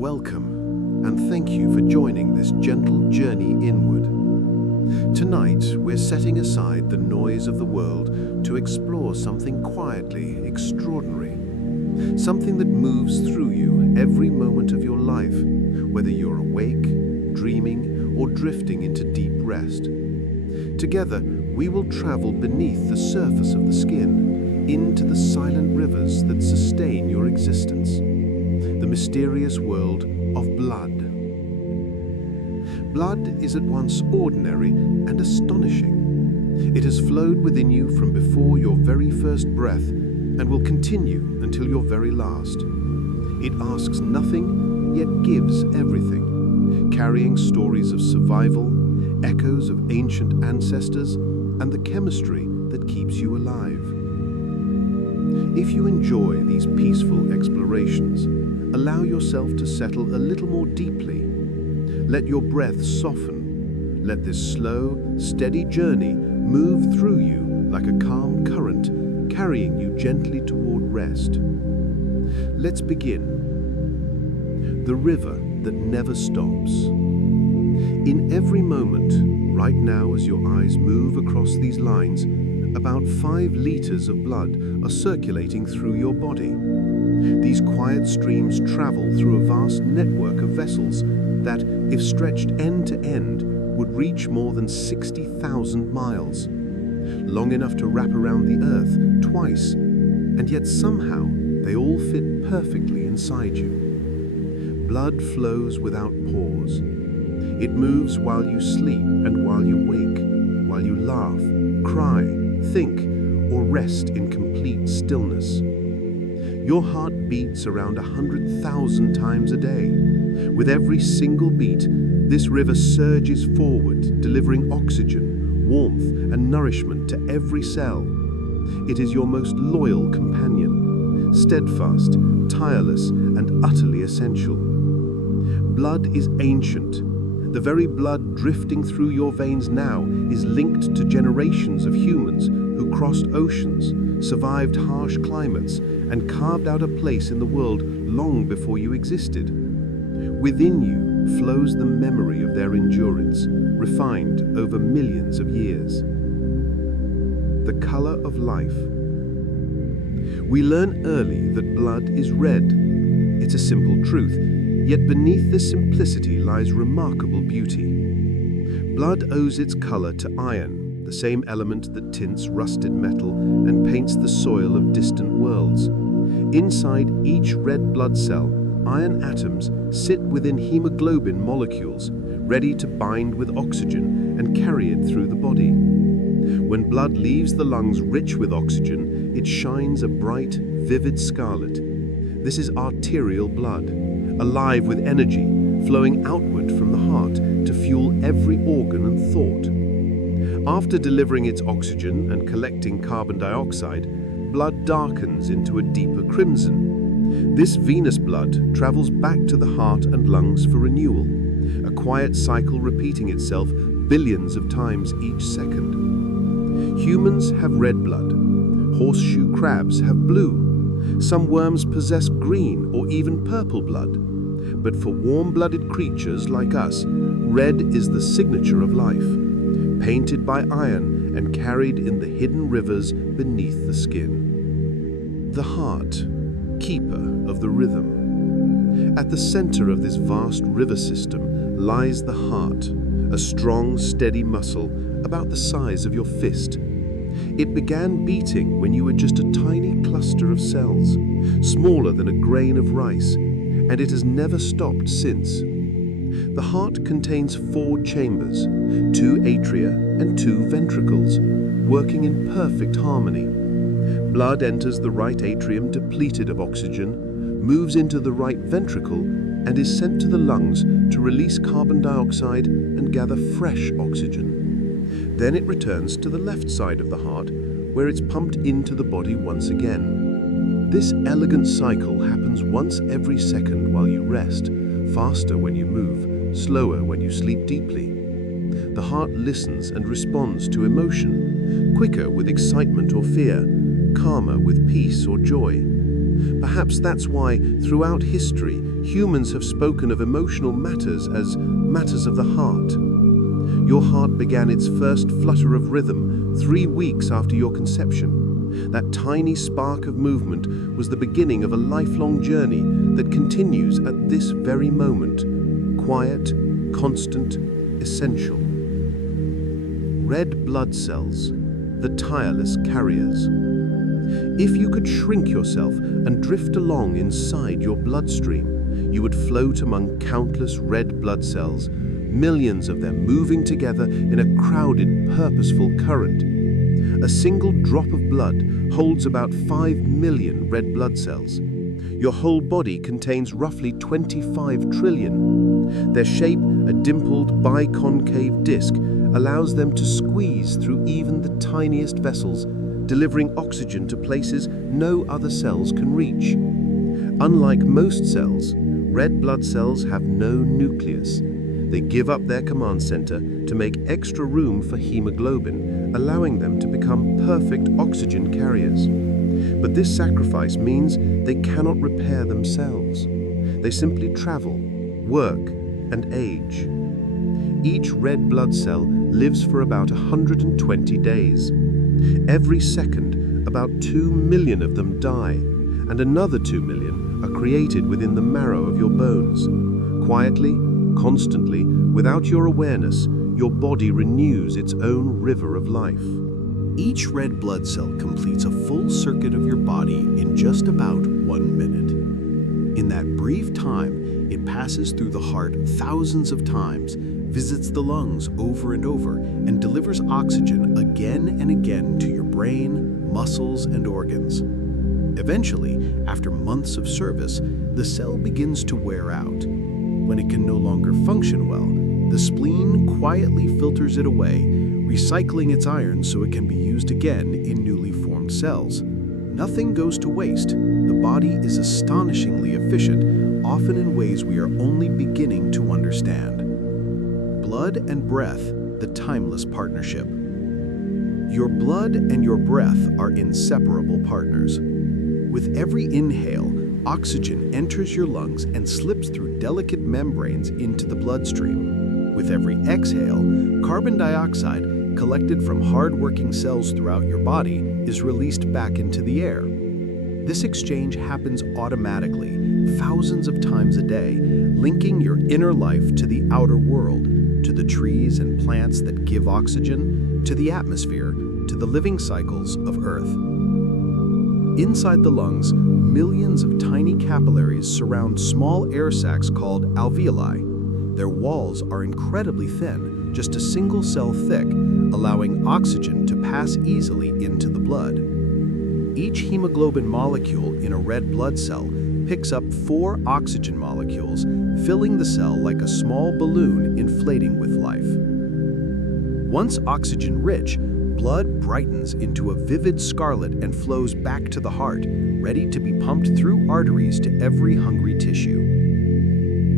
Welcome, and thank you for joining this gentle journey inward. Tonight, we're setting aside the noise of the world to explore something quietly extraordinary. Something that moves through you every moment of your life, whether you're awake, dreaming, or drifting into deep rest. Together, we will travel beneath the surface of the skin, into the silent rivers that sustain your existence. The mysterious world of blood. Blood is at once ordinary and astonishing. It has flowed within you from before your very first breath and will continue until your very last. It asks nothing, yet gives everything, carrying stories of survival, echoes of ancient ancestors, and the chemistry that keeps you alive. If you enjoy these peaceful explorations, allow yourself to settle a little more deeply. Let your breath soften. Let this slow, steady journey move through you like a calm current, carrying you gently toward rest. Let's begin. The river that never stops. In every moment, right now as your eyes move across these lines, about 5 liters of blood are circulating through your body. These quiet streams travel through a vast network of vessels that, if stretched end to end, would reach more than 60,000 miles, long enough to wrap around the Earth twice, and yet somehow they all fit perfectly inside you. Blood flows without pause. It moves while you sleep and while you wake, while you laugh, cry, think, or rest in complete stillness. Your heart beats around 100,000 times a day. With every single beat, this river surges forward, delivering oxygen, warmth, and nourishment to every cell. It is your most loyal companion, steadfast, tireless, and utterly essential. Blood is ancient. The very blood drifting through your veins now is linked to generations of humans who crossed oceans, survived harsh climates, and carved out a place in the world long before you existed. Within you flows the memory of their endurance, refined over millions of years. The color of life. We learn early that blood is red. It's a simple truth, yet beneath this simplicity lies remarkable beauty. Blood owes its color to iron, the same element that tints rusted metal and paints the soil of distant worlds. Inside each red blood cell, iron atoms sit within hemoglobin molecules, ready to bind with oxygen and carry it through the body. When blood leaves the lungs rich with oxygen, it shines a bright, vivid scarlet. This is arterial blood, alive with energy, flowing outward from the heart to fuel every organ and thought. After delivering its oxygen and collecting carbon dioxide, blood darkens into a deeper crimson. This venous blood travels back to the heart and lungs for renewal, a quiet cycle repeating itself billions of times each second. Humans have red blood. Horseshoe crabs have blue. Some worms possess green or even purple blood. But for warm-blooded creatures like us, red is the signature of life, painted by iron and carried in the hidden rivers beneath the skin. The heart, keeper of the rhythm. At the center of this vast river system lies the heart, a strong, steady muscle about the size of your fist. It began beating when you were just a tiny cluster of cells, smaller than a grain of rice, and it has never stopped since. The heart contains 4 chambers, 2 atria and 2 ventricles, working in perfect harmony. Blood enters the right atrium depleted of oxygen, moves into the right ventricle, and is sent to the lungs to release carbon dioxide and gather fresh oxygen. Then it returns to the left side of the heart, where it's pumped into the body once again. This elegant cycle happens once every second while you rest, faster when you move, slower when you sleep deeply. The heart listens and responds to emotion, quicker with excitement or fear, calmer with peace or joy. Perhaps that's why, throughout history, humans have spoken of emotional matters as matters of the heart. Your heart began its first flutter of rhythm 3 weeks after your conception. That tiny spark of movement was the beginning of a lifelong journey that continues at this very moment. Quiet, constant, essential. Red blood cells, the tireless carriers. If you could shrink yourself and drift along inside your bloodstream, you would float among countless red blood cells, millions of them moving together in a crowded, purposeful current. A single drop of blood holds about 5 million red blood cells. Your whole body contains roughly 25 trillion. Their shape, a dimpled biconcave disc, allows them to squeeze through even the tiniest vessels, delivering oxygen to places no other cells can reach. Unlike most cells, red blood cells have no nucleus. They give up their command center to make extra room for hemoglobin, allowing them to become perfect oxygen carriers. But this sacrifice means they cannot repair themselves. They simply travel, work, and age. Each red blood cell lives for about 120 days. Every second, about 2 million of them die, and another 2 million are created within the marrow of your bones. Quietly, constantly, without your awareness, your body renews its own river of life. Each red blood cell completes a full circuit of your body in just about 1 minute. In that brief time, it passes through the heart thousands of times, visits the lungs over and over, and delivers oxygen again and again to your brain, muscles, and organs. Eventually, after months of service, the cell begins to wear out. When it can no longer function well, the spleen quietly filters it away, recycling its iron so it can be used again in newly formed cells. Nothing goes to waste. The body is astonishingly efficient, often in ways we are only beginning to understand. Blood and breath, the timeless partnership. Your blood and your breath are inseparable partners. With every inhale, oxygen enters your lungs and slips through delicate membranes into the bloodstream. With every exhale, carbon dioxide, collected from hard-working cells throughout your body, is released back into the air. This exchange happens automatically, thousands of times a day, linking your inner life to the outer world, to the trees and plants that give oxygen, to the atmosphere, to the living cycles of Earth. Inside the lungs, millions of tiny capillaries surround small air sacs called alveoli. Their walls are incredibly thin, just a single cell thick, allowing oxygen to pass easily into the blood. Each hemoglobin molecule in a red blood cell picks up 4 oxygen molecules, filling the cell like a small balloon inflating with life. Once oxygen-rich, blood brightens into a vivid scarlet and flows back to the heart, ready to be pumped through arteries to every hungry tissue.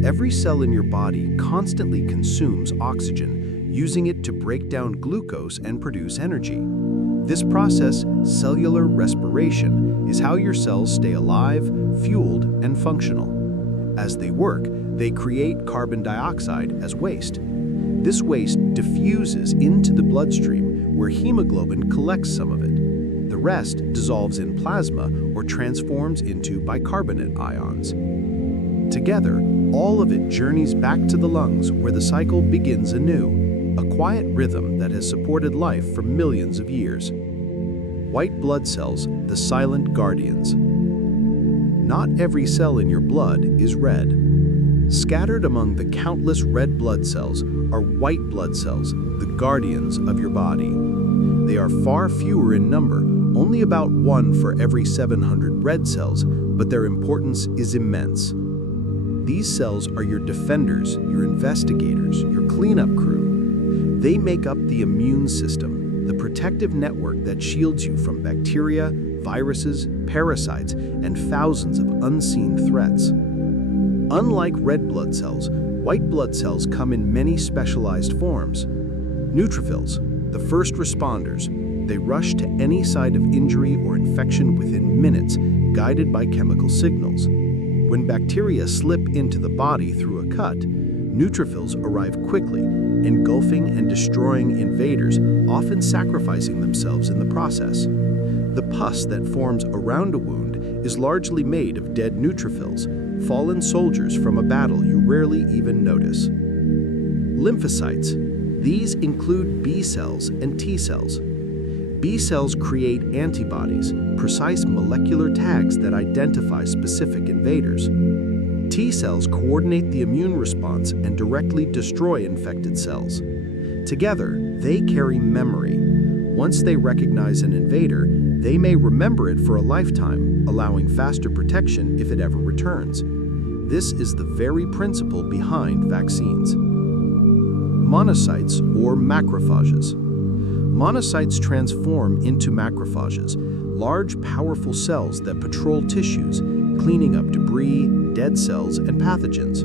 Every cell in your body constantly consumes oxygen, using it to break down glucose and produce energy. This process, cellular respiration, is how your cells stay alive, fueled, and functional. As they work, they create carbon dioxide as waste. This waste diffuses into the bloodstream, where hemoglobin collects some of it. The rest dissolves in plasma or transforms into bicarbonate ions. Together, all of it journeys back to the lungs, where the cycle begins anew, a quiet rhythm that has supported life for millions of years. White blood cells, the silent guardians. Not every cell in your blood is red. Scattered among the countless red blood cells are white blood cells, the guardians of your body. They are far fewer in number, only about 1 for every 700 red cells, but their importance is immense. These cells are your defenders, your investigators, your cleanup crew. They make up the immune system, the protective network that shields you from bacteria, viruses, parasites, and thousands of unseen threats. Unlike red blood cells, white blood cells come in many specialized forms. Neutrophils, the first responders, they rush to any site of injury or infection within minutes, guided by chemical signals. When bacteria slip into the body through a cut, neutrophils arrive quickly, engulfing and destroying invaders, often sacrificing themselves in the process. The pus that forms around a wound is largely made of dead neutrophils, fallen soldiers from a battle you rarely even notice. Lymphocytes. These include B cells and T cells. B cells create antibodies, precise molecular tags that identify specific invaders. T cells coordinate the immune response and directly destroy infected cells. Together, they carry memory. Once they recognize an invader, they may remember it for a lifetime, allowing faster protection if it ever returns. This is the very principle behind vaccines. Monocytes or macrophages. Monocytes transform into macrophages, large, powerful cells that patrol tissues, cleaning up debris, dead cells, and pathogens.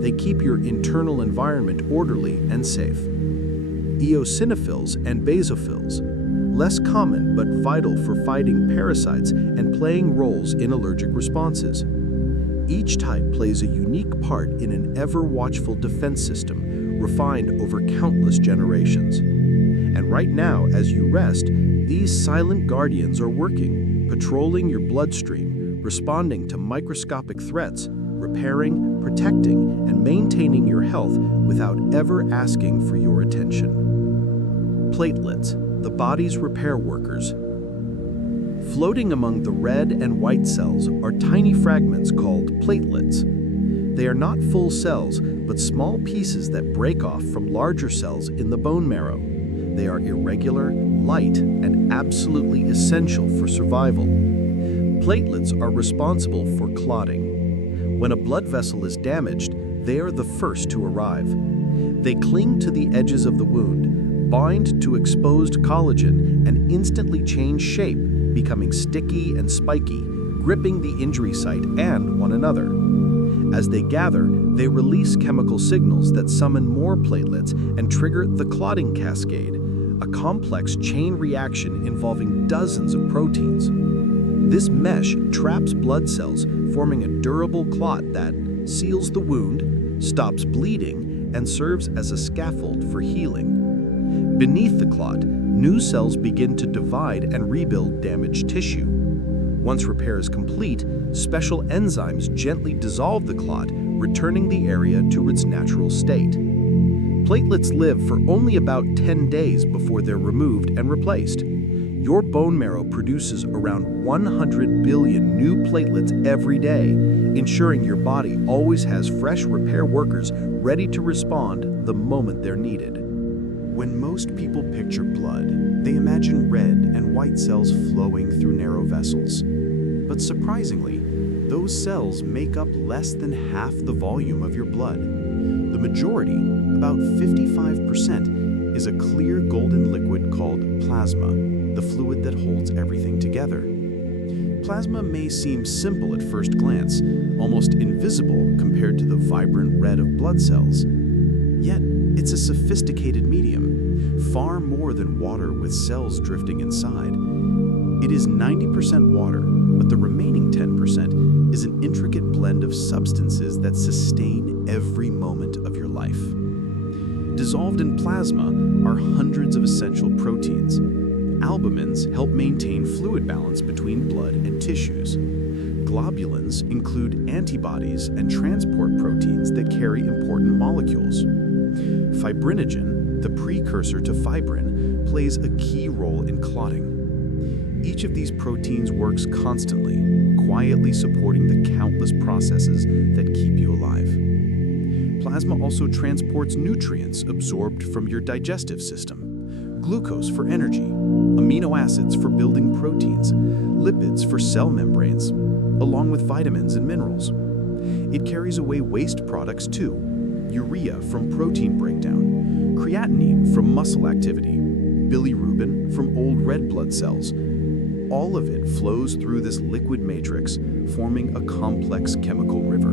They keep your internal environment orderly and safe. Eosinophils and basophils, less common but vital for fighting parasites and playing roles in allergic responses. Each type plays a unique part in an ever-watchful defense system, refined over countless generations. And right now, as you rest, these silent guardians are working, patrolling your bloodstream, responding to microscopic threats, repairing, protecting, and maintaining your health without ever asking for your attention. Platelets, the body's repair workers. Floating among the red and white cells are tiny fragments called platelets. They are not full cells, but small pieces that break off from larger cells in the bone marrow. They are irregular, light, and absolutely essential for survival. Platelets are responsible for clotting. When a blood vessel is damaged, they are the first to arrive. They cling to the edges of the wound, bind to exposed collagen, and instantly change shape, becoming sticky and spiky, gripping the injury site and one another. As they gather, they release chemical signals that summon more platelets and trigger the clotting cascade, a complex chain reaction involving dozens of proteins. This mesh traps blood cells, forming a durable clot that seals the wound, stops bleeding, and serves as a scaffold for healing. Beneath the clot, new cells begin to divide and rebuild damaged tissue. Once repair is complete, special enzymes gently dissolve the clot, returning the area to its natural state. Platelets live for only about 10 days before they're removed and replaced. Your bone marrow produces around 100 billion new platelets every day, ensuring your body always has fresh repair workers ready to respond the moment they're needed. When most people picture blood, they imagine red and white cells flowing through narrow vessels. But surprisingly, those cells make up less than half the volume of your blood. The majority, about 55%, is a clear golden liquid called plasma, the fluid that holds everything together. Plasma may seem simple at first glance, almost invisible compared to the vibrant red of blood cells. Yet, it's a sophisticated medium, far more than water with cells drifting inside. It is 90% water, but the remaining 10% is an intricate blend of substances that sustain every moment of your life. Dissolved in plasma are hundreds of essential proteins. Albumins help maintain fluid balance between blood and tissues. Globulins include antibodies and transport proteins that carry important molecules. Fibrinogen, the precursor to fibrin, plays a key role in clotting. Each of these proteins works constantly, quietly supporting the countless processes that keep you alive. Plasma also transports nutrients absorbed from your digestive system, glucose for energy, amino acids for building proteins, lipids for cell membranes, along with vitamins and minerals. It carries away waste products too, urea from protein breakdown, creatinine from muscle activity, bilirubin from old red blood cells. All of it flows through this liquid matrix, forming a complex chemical river.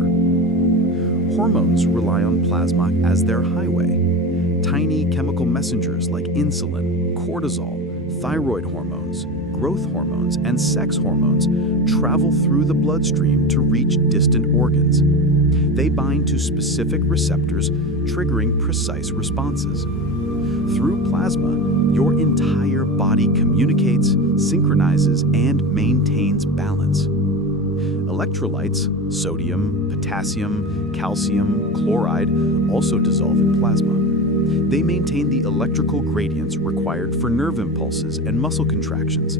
Hormones rely on plasma as their highway. Tiny chemical messengers like insulin, cortisol, thyroid hormones, growth hormones and sex hormones travel through the bloodstream to reach distant organs. They bind to specific receptors, triggering precise responses. Through plasma, your entire body communicates, synchronizes, and maintains balance. Electrolytes, sodium, potassium, calcium, chloride, also dissolve in plasma. They maintain the electrical gradients required for nerve impulses and muscle contractions.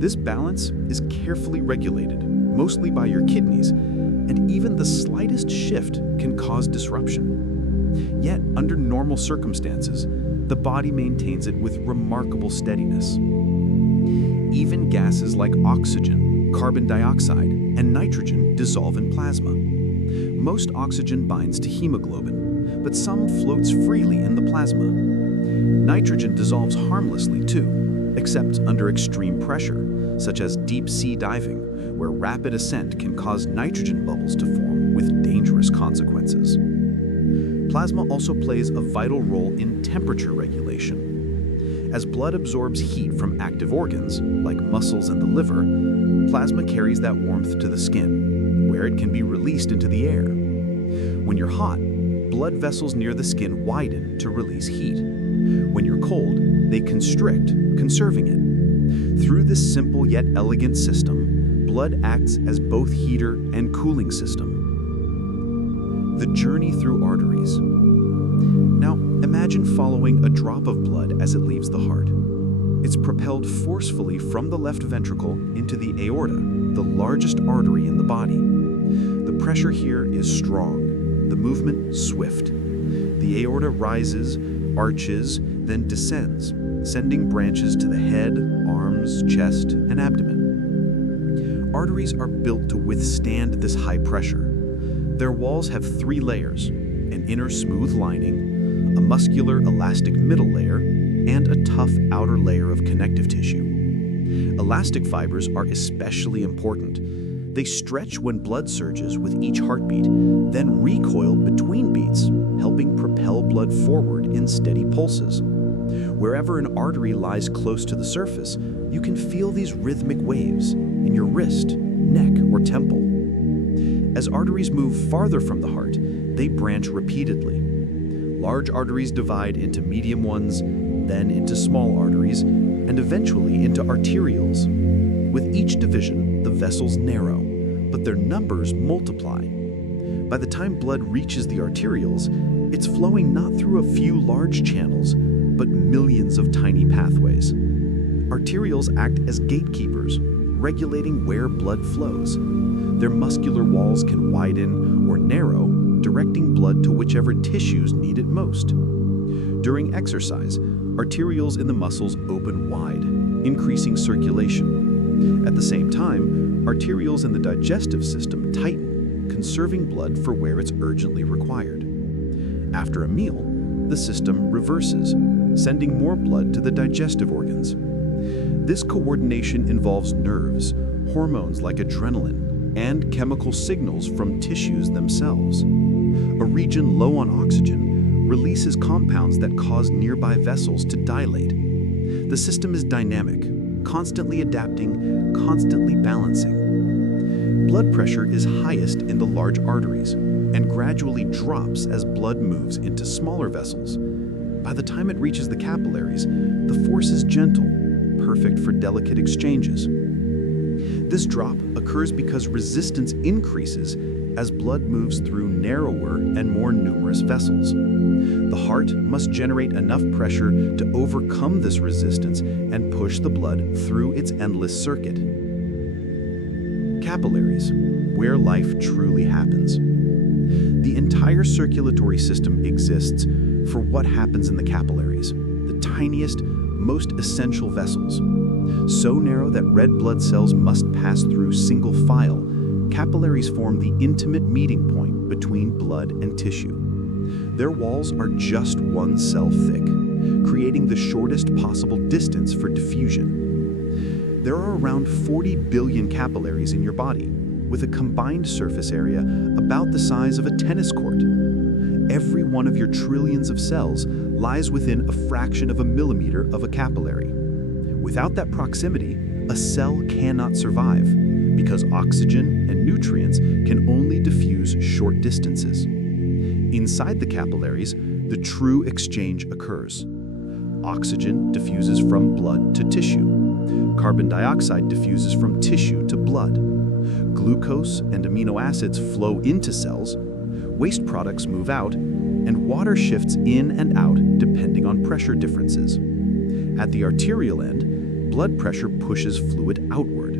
This balance is carefully regulated, mostly by your kidneys, and even the slightest shift can cause disruption. Yet, under normal circumstances, the body maintains it with remarkable steadiness. Even gases like oxygen, carbon dioxide, and nitrogen dissolve in plasma. Most oxygen binds to hemoglobin, but some floats freely in the plasma. Nitrogen dissolves harmlessly too, except under extreme pressure, such as deep sea diving, where rapid ascent can cause nitrogen bubbles to form with dangerous consequences. Plasma also plays a vital role in temperature regulation. As blood absorbs heat from active organs, like muscles and the liver, plasma carries that warmth to the skin, where it can be released into the air. When you're hot, blood vessels near the skin widen to release heat. When you're cold, they constrict, conserving it. Through this simple yet elegant system, blood acts as both heater and cooling system. The journey through arteries. Now, imagine following a drop of blood as it leaves the heart. It's propelled forcefully from the left ventricle into the aorta, the largest artery in the body. The pressure here is strong, the movement swift. The aorta rises, arches, then descends, sending branches to the head, arms, chest, and abdomen. Arteries are built to withstand this high pressure. Their walls have 3 layers: an inner smooth lining, a muscular elastic middle layer, and a tough outer layer of connective tissue. Elastic fibers are especially important. They stretch when blood surges with each heartbeat, then recoil between beats, helping propel blood forward in steady pulses. Wherever an artery lies close to the surface, you can feel these rhythmic waves in your wrist, neck, or temple. As arteries move farther from the heart, they branch repeatedly. Large arteries divide into medium ones, then into small arteries, and eventually into arterioles. With each division, the vessels narrow, but their numbers multiply. By the time blood reaches the arterioles, it's flowing not through a few large channels, but millions of tiny pathways. Arterioles act as gatekeepers, regulating where blood flows. Their muscular walls can widen or narrow, directing blood to whichever tissues need it most. During exercise, arterioles in the muscles open wide, increasing circulation. At the same time, arterioles in the digestive system tighten, conserving blood for where it's urgently required. After a meal, the system reverses, sending more blood to the digestive organs. This coordination involves nerves, hormones like adrenaline, and chemical signals from tissues themselves. A region low on oxygen releases compounds that cause nearby vessels to dilate. The system is dynamic, constantly adapting, constantly balancing. Blood pressure is highest in the large arteries and gradually drops as blood moves into smaller vessels. By the time it reaches the capillaries, the force is gentle, perfect for delicate exchanges. This drop occurs because resistance increases as blood moves through narrower and more numerous vessels. The heart must generate enough pressure to overcome this resistance and push the blood through its endless circuit. Capillaries, where life truly happens. The entire circulatory system exists for what happens in the capillaries, the tiniest, most essential vessels. So narrow that red blood cells must pass through single file, capillaries form the intimate meeting point between blood and tissue. Their walls are just 1 cell thick, creating the shortest possible distance for diffusion. There are around 40 billion capillaries in your body, with a combined surface area about the size of a tennis court. Every one of your trillions of cells lies within a fraction of a millimeter of a capillary. Without that proximity, a cell cannot survive because oxygen and nutrients can only diffuse short distances. Inside the capillaries, the true exchange occurs. Oxygen diffuses from blood to tissue. Carbon dioxide diffuses from tissue to blood. Glucose and amino acids flow into cells, waste products move out, and water shifts in and out depending on pressure differences. At the arterial end, blood pressure pushes fluid outward.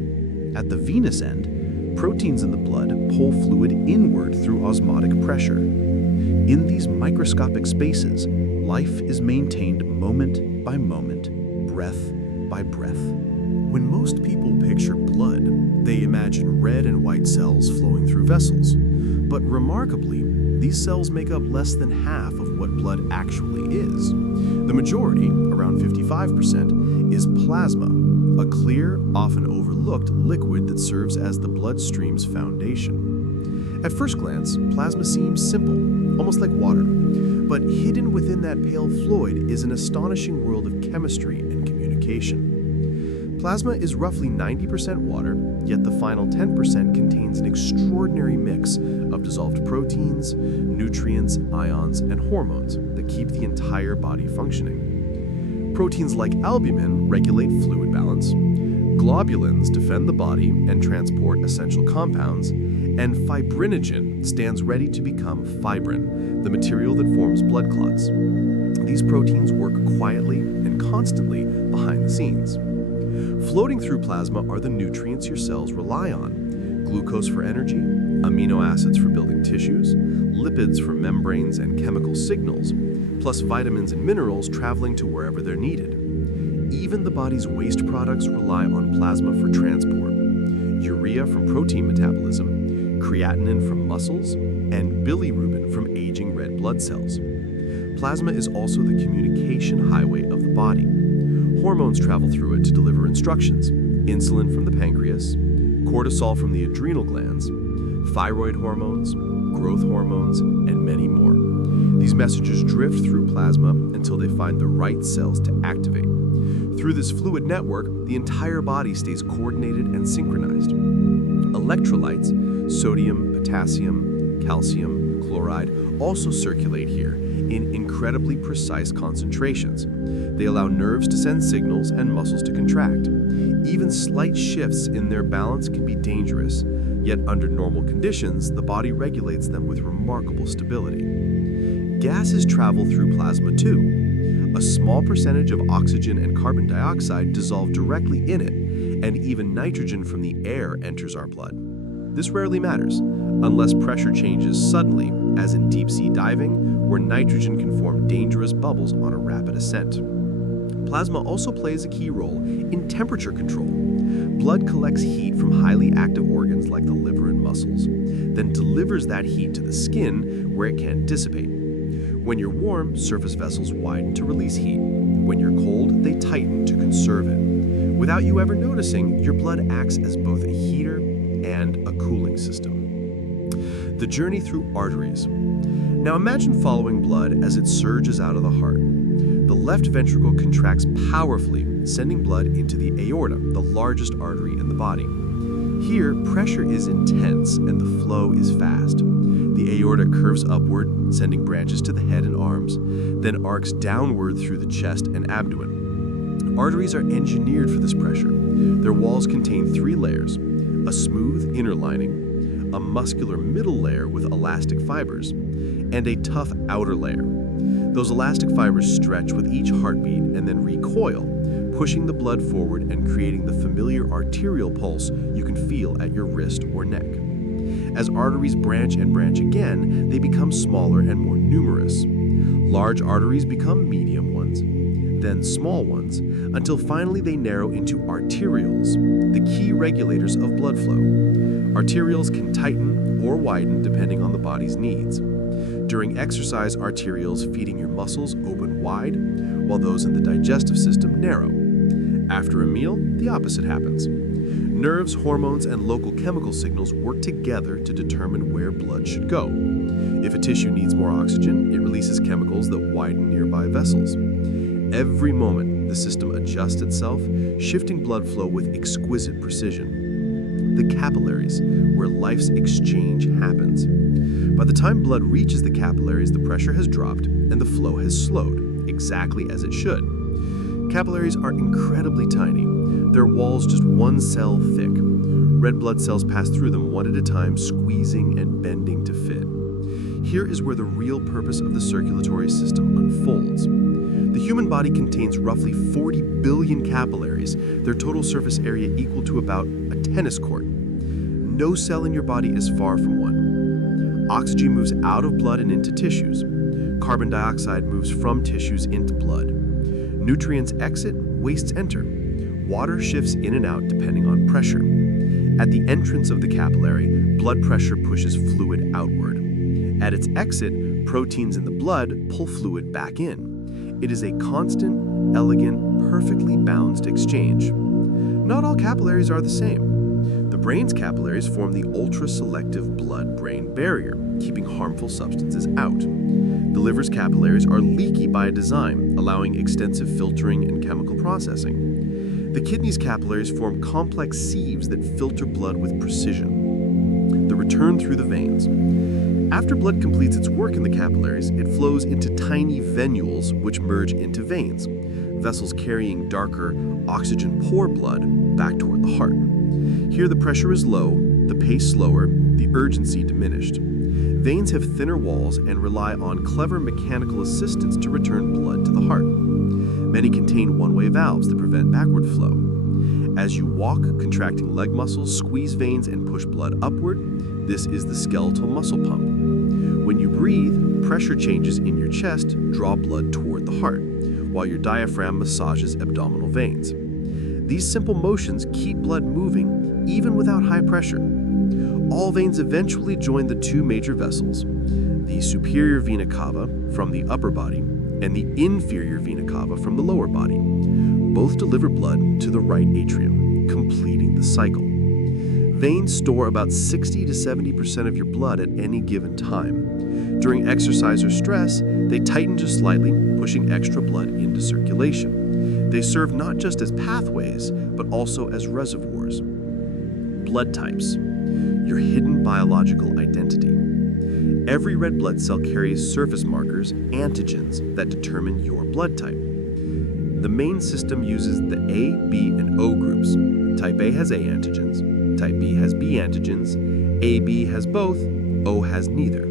At the venous end, proteins in the blood pull fluid inward through osmotic pressure. In these microscopic spaces, life is maintained moment by moment, breath by breath. When most people picture blood, they imagine red and white cells flowing through vessels. But remarkably, these cells make up less than half of what blood actually is. The majority, around 55%, is plasma, a clear, often overlooked liquid that serves as the bloodstream's foundation. At first glance, plasma seems simple, almost like water. But hidden within that pale fluid is an astonishing world of chemistry and communication. Plasma is roughly 90% water, yet the final 10% contains an extraordinary mix of dissolved proteins, nutrients, ions, and hormones that keep the entire body functioning. Proteins like albumin regulate fluid balance, globulins defend the body and transport essential compounds, and fibrinogen stands ready to become fibrin, the material that forms blood clots. These proteins work quietly and constantly behind the scenes. Floating through plasma are the nutrients your cells rely on: glucose for energy, amino acids for building tissues, lipids for membranes and chemical signals, plus vitamins and minerals traveling to wherever they're needed. Even the body's waste products rely on plasma for transport: urea from protein metabolism, creatinine from muscles, and bilirubin from aging red blood cells. Plasma is also the communication highway of the body. Hormones travel through it to deliver instructions: insulin from the pancreas, cortisol from the adrenal glands, thyroid hormones, growth hormones, and many more. These messages drift through plasma until they find the right cells to activate. Through this fluid network, the entire body stays coordinated and synchronized. Electrolytes, sodium, potassium, calcium, chloride, also circulate here in incredibly precise concentrations. They allow nerves to send signals and muscles to contract. Even slight shifts in their balance can be dangerous, yet under normal conditions, the body regulates them with remarkable stability. Gases travel through plasma too. A small percentage of oxygen and carbon dioxide dissolve directly in it, and even nitrogen from the air enters our blood. This rarely matters, unless pressure changes suddenly, as in deep-sea diving, where nitrogen can form dangerous bubbles on a rapid ascent. Plasma also plays a key role in temperature control. Blood collects heat from highly active organs like the liver and muscles, then delivers that heat to the skin where it can't dissipate. When you're warm, surface vessels widen to release heat. When you're cold, they tighten to conserve it. Without you ever noticing, your blood acts as both a heater and a cooling system. The journey through arteries. Now imagine following blood as it surges out of the heart. The left ventricle contracts powerfully, sending blood into the aorta, the largest artery in the body. Here, pressure is intense and the flow is fast. The aorta curves upward, sending branches to the head and arms, then arcs downward through the chest and abdomen. Arteries are engineered for this pressure. Their walls contain 3 layers: a smooth inner lining, a muscular middle layer with elastic fibers, and a tough outer layer. Those elastic fibers stretch with each heartbeat and then recoil, pushing the blood forward and creating the familiar arterial pulse you can feel at your wrist or neck. As arteries branch and branch again, they become smaller and more numerous. Large arteries become medium ones, then small ones, until finally they narrow into arterioles, the key regulators of blood flow. Arterioles can tighten or widen depending on the body's needs. During exercise, arterioles feeding your muscles open wide, while those in the digestive system narrow. After a meal, the opposite happens. Nerves, hormones, and local chemical signals work together to determine where blood should go. If a tissue needs more oxygen, it releases chemicals that widen nearby vessels. Every moment, The system adjusts itself, shifting blood flow with exquisite precision. The capillaries, where life's exchange happens. By the time blood reaches the capillaries, the pressure has dropped and the flow has slowed, exactly as it should. Capillaries are incredibly tiny. Their walls just one cell thick. Red blood cells pass through them one at a time, squeezing and bending to fit. Here is where the real purpose of the circulatory system unfolds. The human body contains roughly 40 billion capillaries, their total surface area equal to about a tennis court. No cell in your body is far from one. Oxygen moves out of blood and into tissues. Carbon dioxide moves from tissues into blood. Nutrients exit, wastes enter. Water shifts in and out depending on pressure. At the entrance of the capillary, blood pressure pushes fluid outward. At its exit, proteins in the blood pull fluid back in. It is a constant, elegant, perfectly balanced exchange. Not all capillaries are the same. The brain's capillaries form the ultra-selective blood-brain barrier, keeping harmful substances out. The liver's capillaries are leaky by design, allowing extensive filtering and chemical processing. The kidney's capillaries form complex sieves that filter blood with precision. The return through the veins. After blood completes its work in the capillaries, it flows into tiny venules which merge into veins, vessels carrying darker, oxygen-poor blood back toward the heart. Here the pressure is low, the pace slower, the urgency diminished. Veins have thinner walls and rely on clever mechanical assistance to return blood to the heart. Many contain one-way valves that prevent backward flow. As you walk, contracting leg muscles squeeze veins and push blood upward. This is the skeletal muscle pump. When you breathe, pressure changes in your chest draw blood toward the heart, while your diaphragm massages abdominal veins. These simple motions keep blood moving even without high pressure. All veins eventually join the two major vessels, the superior vena cava from the upper body and the inferior vena cava from the lower body. Both deliver blood to the right atrium, completing the cycle. Veins store about 60 to 70% of your blood at any given time. During exercise or stress, they tighten just slightly, pushing extra blood into circulation. They serve not just as pathways, but also as reservoirs. Blood types, your hidden biological identity. Every red blood cell carries surface markers, antigens, that determine your blood type. The main system uses the A, B, and O groups. Type A has A antigens, Type B has B antigens, AB has both, O has neither.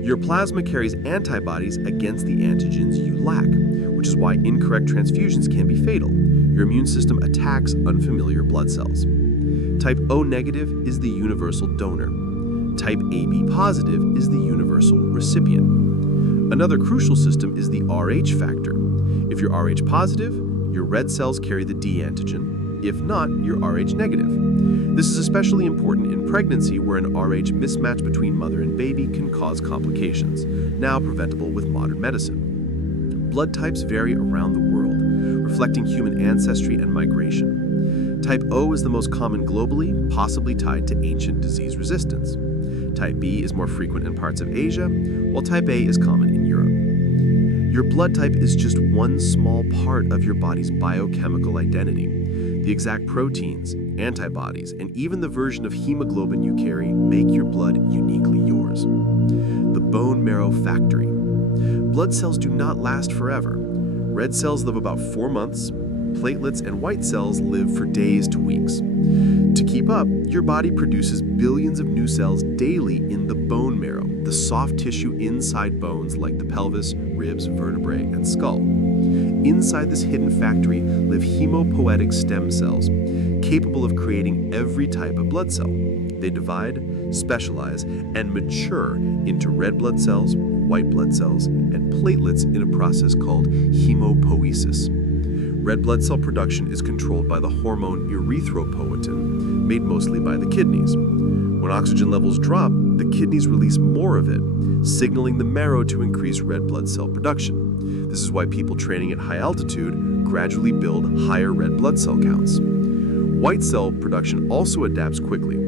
Your plasma carries antibodies against the antigens you lack, which is why incorrect transfusions can be fatal. Your immune system attacks unfamiliar blood cells. Type O negative is the universal donor. Type AB positive is the universal recipient. Another crucial system is the Rh factor. If you're Rh positive, your red cells carry the D antigen. If not, you're Rh negative. This is especially important in pregnancy, where an Rh mismatch between mother and baby can cause complications, now preventable with modern medicine. Blood types vary around the world, reflecting human ancestry and migration. Type O is the most common globally, possibly tied to ancient disease resistance. Type B is more frequent in parts of Asia, while Type A is common in Europe. Your blood type is just one small part of your body's biochemical identity. The exact proteins, antibodies, and even the version of hemoglobin you carry make your blood uniquely yours. The bone marrow factory. Blood cells do not last forever. Red cells live about 4 months. Platelets and white cells live for days to weeks. To keep up, your body produces billions of new cells daily in the bone marrow, the soft tissue inside bones like the pelvis, ribs, vertebrae, and skull. Inside this hidden factory live hemopoietic stem cells, capable of creating every type of blood cell. They divide, specialize, and mature into red blood cells, white blood cells, and platelets in a process called hemopoiesis. Red blood cell production is controlled by the hormone erythropoietin, made mostly by the kidneys. When oxygen levels drop, the kidneys release more of it, signaling the marrow to increase red blood cell production. This is why people training at high altitude gradually build higher red blood cell counts. White cell production also adapts quickly,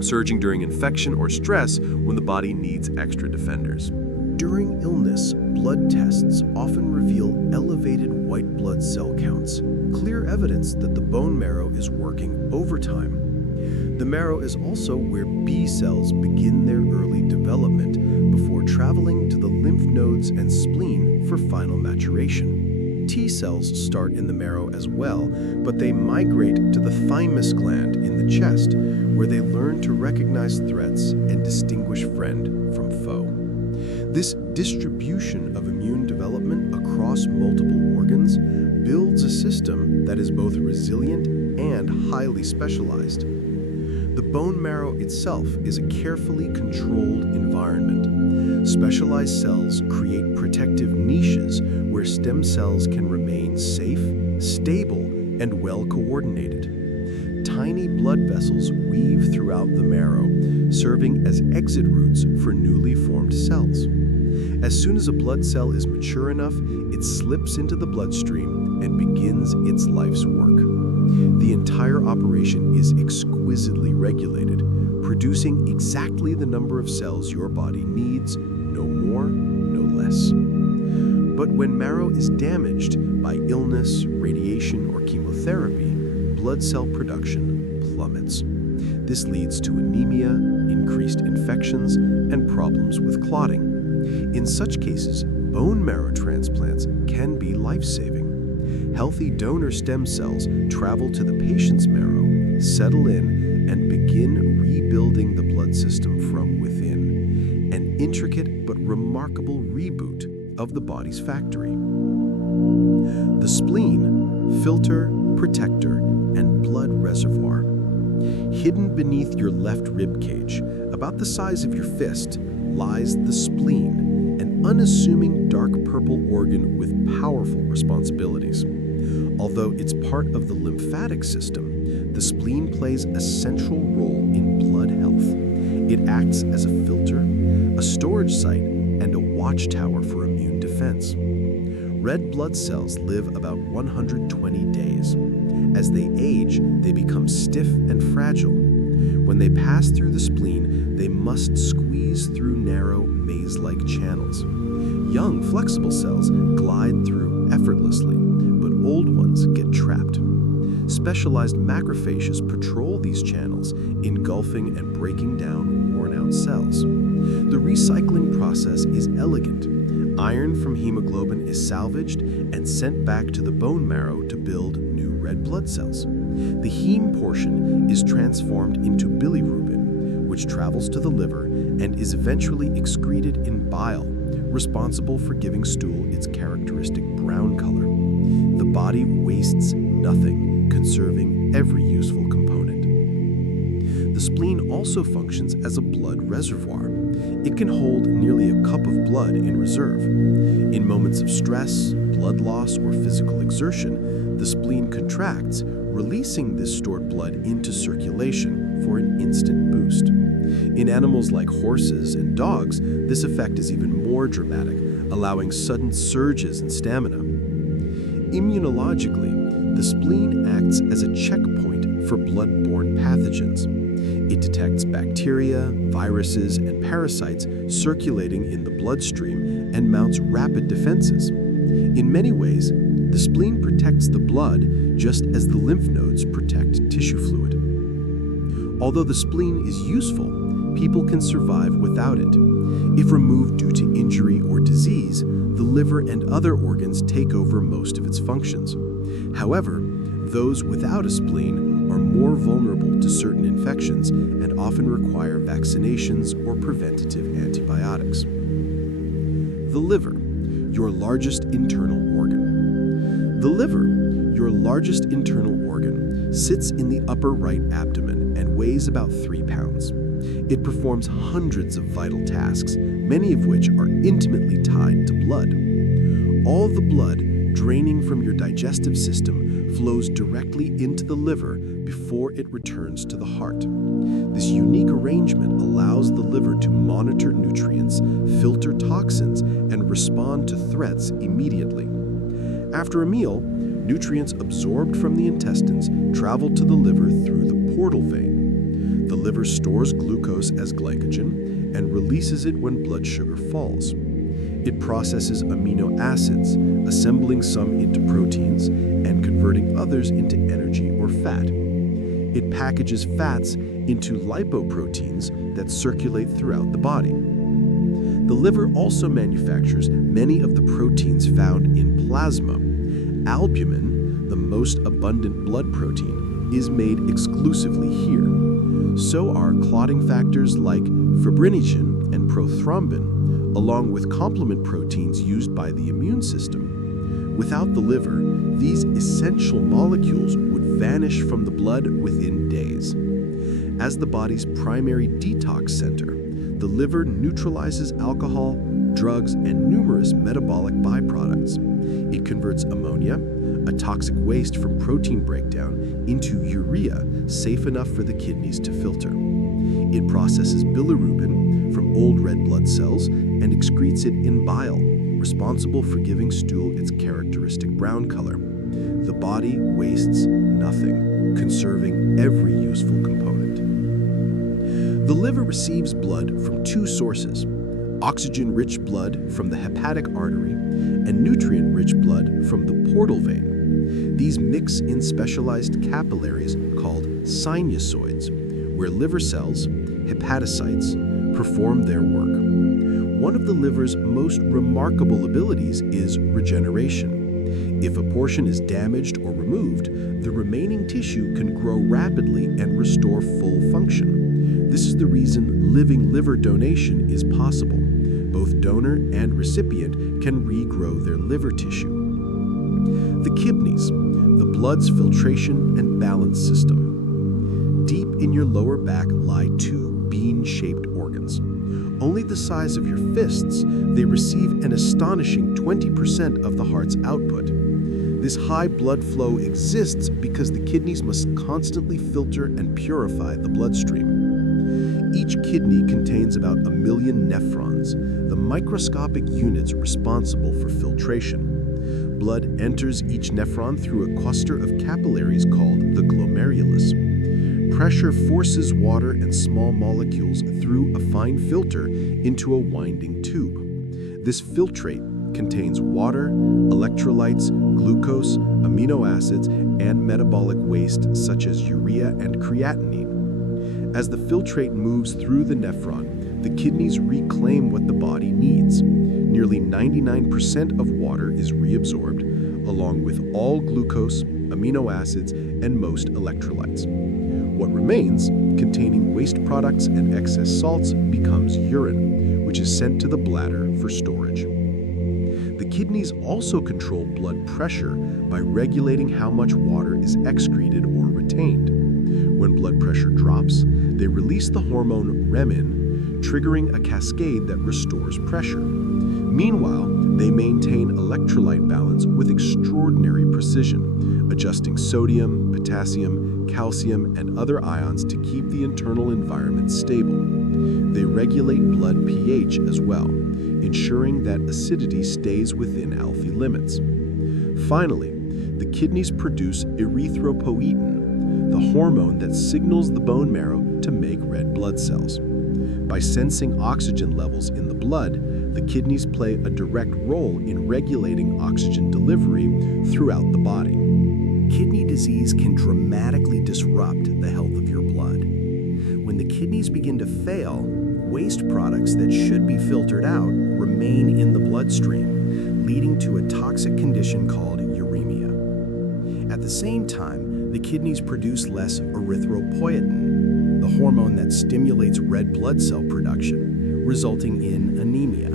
surging during infection or stress when the body needs extra defenders. During illness, illness, blood tests often reveal elevated white blood cell counts, clear evidence that the bone marrow is working overtime. The marrow is also where B cells begin their early development before traveling to the lymph nodes and spleen for final maturation. T cells start in the marrow as well, but they migrate to the thymus gland in the chest, where they learn to recognize threats and distinguish friend from foe. This distribution of immune development across multiple organs builds a system that is both resilient and highly specialized. The bone marrow itself is a carefully controlled environment. Specialized cells create protective niches where stem cells can remain safe, stable, and well coordinated. Tiny blood vessels weave throughout the marrow, serving as exit routes for newly formed cells. As soon as a blood cell is mature enough, it slips into the bloodstream and begins its life's work. The entire operation is exquisitely regulated, producing exactly the number of cells your body needs, no more, no less. But when marrow is damaged by illness, radiation, or chemotherapy, blood cell production plummets. This leads to anemia, increased infections, and problems with clotting. In such cases, bone marrow transplants can be life-saving. Healthy donor stem cells travel to the patient's marrow, settle in, and begin rebuilding the blood system from within. An intricate but remarkable reboot of the body's factory. The spleen, filter, protector, and blood reservoir. Hidden beneath your left rib cage, about the size of your fist, lies the spleen, an unassuming dark purple organ with powerful responsibilities. Although it's part of the lymphatic system, the spleen plays a central role in blood health. It acts as a filter, a storage site, and a watchtower for immune defense. Red blood cells live about 120 days. As they age, they become stiff and fragile. When they pass through the spleen, they must squeeze through narrow, maze-like channels. Young, flexible cells glide through effortlessly, but old ones get trapped. Specialized macrophages patrol these channels, engulfing and breaking down worn-out cells. The recycling process is elegant. Iron from hemoglobin is salvaged and sent back to the bone marrow to build new red blood cells. The heme portion is transformed into bilirubin, which travels to the liver and is eventually excreted in bile, responsible for giving stool its characteristic brown color. The body wastes nothing, conserving every useful component. The spleen also functions as a blood reservoir. It can hold nearly a cup of blood in reserve. In moments of stress, blood loss, or physical exertion, the spleen contracts, releasing this stored blood into circulation for an instant boost. In animals like horses and dogs, this effect is even more dramatic, allowing sudden surges in stamina. Immunologically, the spleen acts as a checkpoint for blood-borne pathogens. It detects bacteria, viruses, and parasites circulating in the bloodstream and mounts rapid defenses. In many ways, the spleen protects the blood just as the lymph nodes protect tissue fluid. Although the spleen is useful, people can survive without it. If removed due to injury or disease, the liver and other organs take over most of its functions. However, those without a spleen are more vulnerable to certain infections and often require vaccinations or preventative antibiotics. The liver, your largest internal organ. The liver, your largest internal organ, sits in the upper right abdomen and weighs about 3 pounds. It performs hundreds of vital tasks, many of which are intimately tied to blood. All the blood draining from your digestive system flows directly into the liver before it returns to the heart. This unique arrangement allows the liver to monitor nutrients, filter toxins, and respond to threats immediately. After a meal, nutrients absorbed from the intestines travel to the liver through the portal vein. The liver stores glucose as glycogen and releases it when blood sugar falls. It processes amino acids, assembling some into proteins and converting others into energy or fat. It packages fats into lipoproteins that circulate throughout the body. The liver also manufactures many of the proteins found in plasma. Albumin, the most abundant blood protein, is made exclusively here. So are clotting factors like fibrinogen and prothrombin, along with complement proteins used by the immune system. Without the liver, these essential molecules would vanish from the blood within days. As the body's primary detox center, the liver neutralizes alcohol, drugs, and numerous metabolic byproducts. It converts ammonia, a toxic waste from protein breakdown, into urea, safe enough for the kidneys to filter. It processes bilirubin from old red blood cells and excretes it in bile, responsible for giving stool its characteristic brown color. The body wastes nothing, conserving every useful component. The liver receives blood from two sources: oxygen-rich blood from the hepatic artery and nutrient-rich blood from the portal vein. These mix in specialized capillaries called sinusoids, where liver cells, hepatocytes, perform their work. One of the liver's most remarkable abilities is regeneration. If a portion is damaged or removed, the remaining tissue can grow rapidly and restore full function. This is the reason living liver donation is possible. Both donor and recipient can regrow their liver tissue. The kidneys, the blood's filtration and balance system. Deep in your lower back lie two bean-shaped organs. Only the size of your fists, they receive an astonishing 20% of the heart's output. This high blood flow exists because the kidneys must constantly filter and purify the bloodstream. Each kidney contains about 1 million nephrons, the microscopic units responsible for filtration. Blood enters each nephron through a cluster of capillaries called the glomerulus. Pressure forces water and small molecules through a fine filter into a winding tube. This filtrate contains water, electrolytes, glucose, amino acids, and metabolic waste such as urea and creatinine. As the filtrate moves through the nephron, the kidneys reclaim what the body needs. Nearly 99% of water is reabsorbed, along with all glucose, amino acids, and most electrolytes. What remains, containing waste products and excess salts, becomes urine, which is sent to the bladder for storage. The kidneys also control blood pressure by regulating how much water is excreted or retained. When blood pressure drops, they release the hormone renin, triggering a cascade that restores pressure. Meanwhile, they maintain electrolyte balance with extraordinary precision, adjusting sodium, potassium, calcium, and other ions to keep the internal environment stable. They regulate blood pH as well, ensuring that acidity stays within healthy limits. Finally, the kidneys produce erythropoietin, the hormone that signals the bone marrow to make red blood cells. By sensing oxygen levels in the blood, the kidneys play a direct role in regulating oxygen delivery throughout the body. Kidney disease can dramatically disrupt the health of your blood. When the kidneys begin to fail, waste products that should be filtered out remain in the bloodstream, leading to a toxic condition called uremia. At the same time, the kidneys produce less erythropoietin, the hormone that stimulates red blood cell production, resulting in anemia.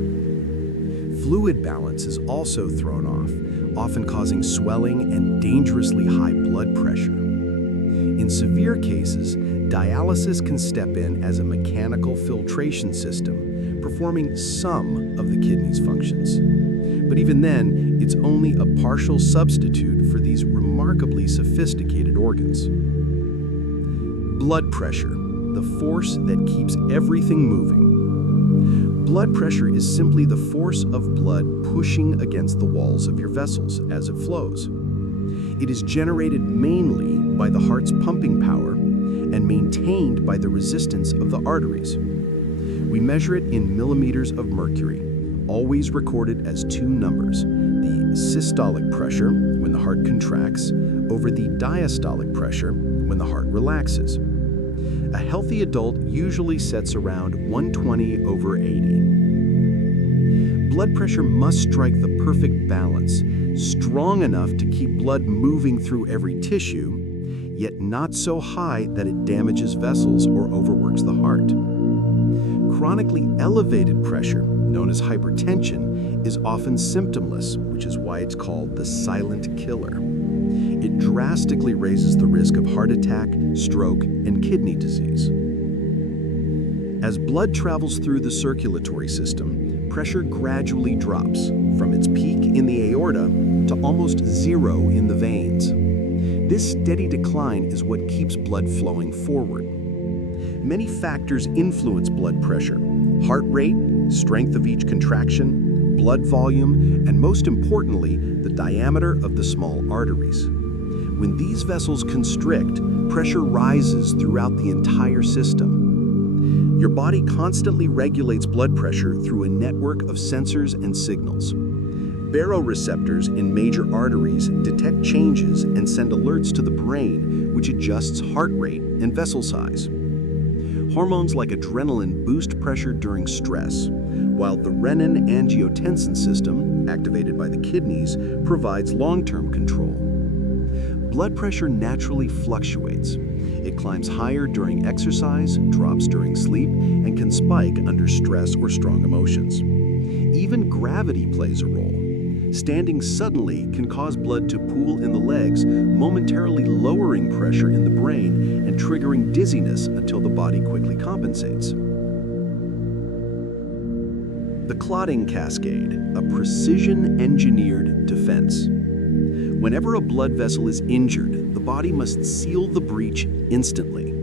Fluid balance is also thrown off, often causing swelling and dangerously high blood pressure. In severe cases, dialysis can step in as a mechanical filtration system, performing some of the kidney's functions. But even then, it's only a partial substitute for these remarkably sophisticated organs. Blood pressure, the force that keeps everything moving. Blood pressure is simply the force of blood pushing against the walls of your vessels as it flows. It is generated mainly by the heart's pumping power and maintained by the resistance of the arteries. We measure it in millimeters of mercury, always recorded as two numbers, the systolic pressure when the heart contracts over the diastolic pressure when the heart relaxes. A healthy adult usually sets around 120/80. Blood pressure must strike the perfect balance, strong enough to keep blood moving through every tissue, yet not so high that it damages vessels or overworks the heart. Chronically elevated pressure, known as hypertension, is often symptomless, which is why it's called the silent killer. It drastically raises the risk of heart attack, stroke, and kidney disease. As blood travels through the circulatory system, pressure gradually drops from its peak in the aorta to almost zero in the veins. This steady decline is what keeps blood flowing forward. Many factors influence blood pressure: heart rate, strength of each contraction, blood volume, and most importantly, the diameter of the small arteries. When these vessels constrict, pressure rises throughout the entire system. Your body constantly regulates blood pressure through a network of sensors and signals. Baroreceptors in major arteries detect changes and send alerts to the brain, which adjusts heart rate and vessel size. Hormones like adrenaline boost pressure during stress, while the renin-angiotensin system, activated by the kidneys, provides long-term control. Blood pressure naturally fluctuates. It climbs higher during exercise, drops during sleep, and can spike under stress or strong emotions. Even gravity plays a role. Standing suddenly can cause blood to pool in the legs, momentarily lowering pressure in the brain and triggering dizziness until the body quickly compensates. The clotting cascade, a precision-engineered defense. Whenever a blood vessel is injured, the body must seal the breach instantly.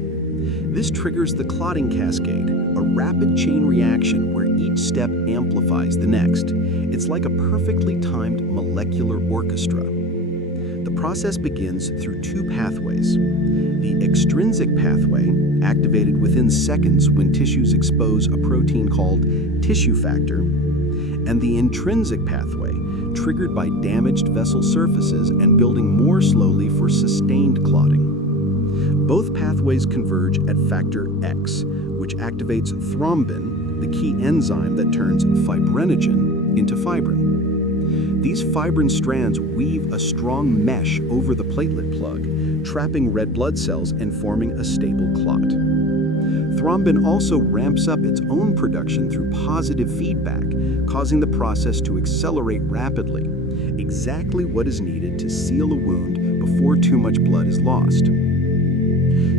This triggers the clotting cascade, a rapid chain reaction where each step amplifies the next. It's like a perfectly timed molecular orchestra. The process begins through two pathways. The extrinsic pathway, activated within seconds when tissues expose a protein called tissue factor, and the intrinsic pathway, triggered by damaged vessel surfaces and building more slowly for sustained clotting. Both pathways converge at factor X, which activates thrombin, the key enzyme that turns fibrinogen into fibrin. These fibrin strands weave a strong mesh over the platelet plug, trapping red blood cells and forming a stable clot. Thrombin also ramps up its own production through positive feedback, causing the process to accelerate rapidly, exactly what is needed to seal a wound before too much blood is lost.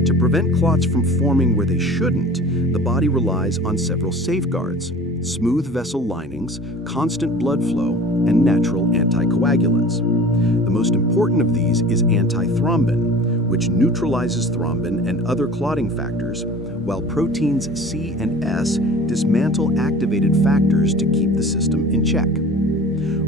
To prevent clots from forming where they shouldn't, the body relies on several safeguards: smooth vessel linings, constant blood flow, and natural anticoagulants. The most important of these is antithrombin, which neutralizes thrombin and other clotting factors, while proteins C and S dismantle activated factors to keep the system in check.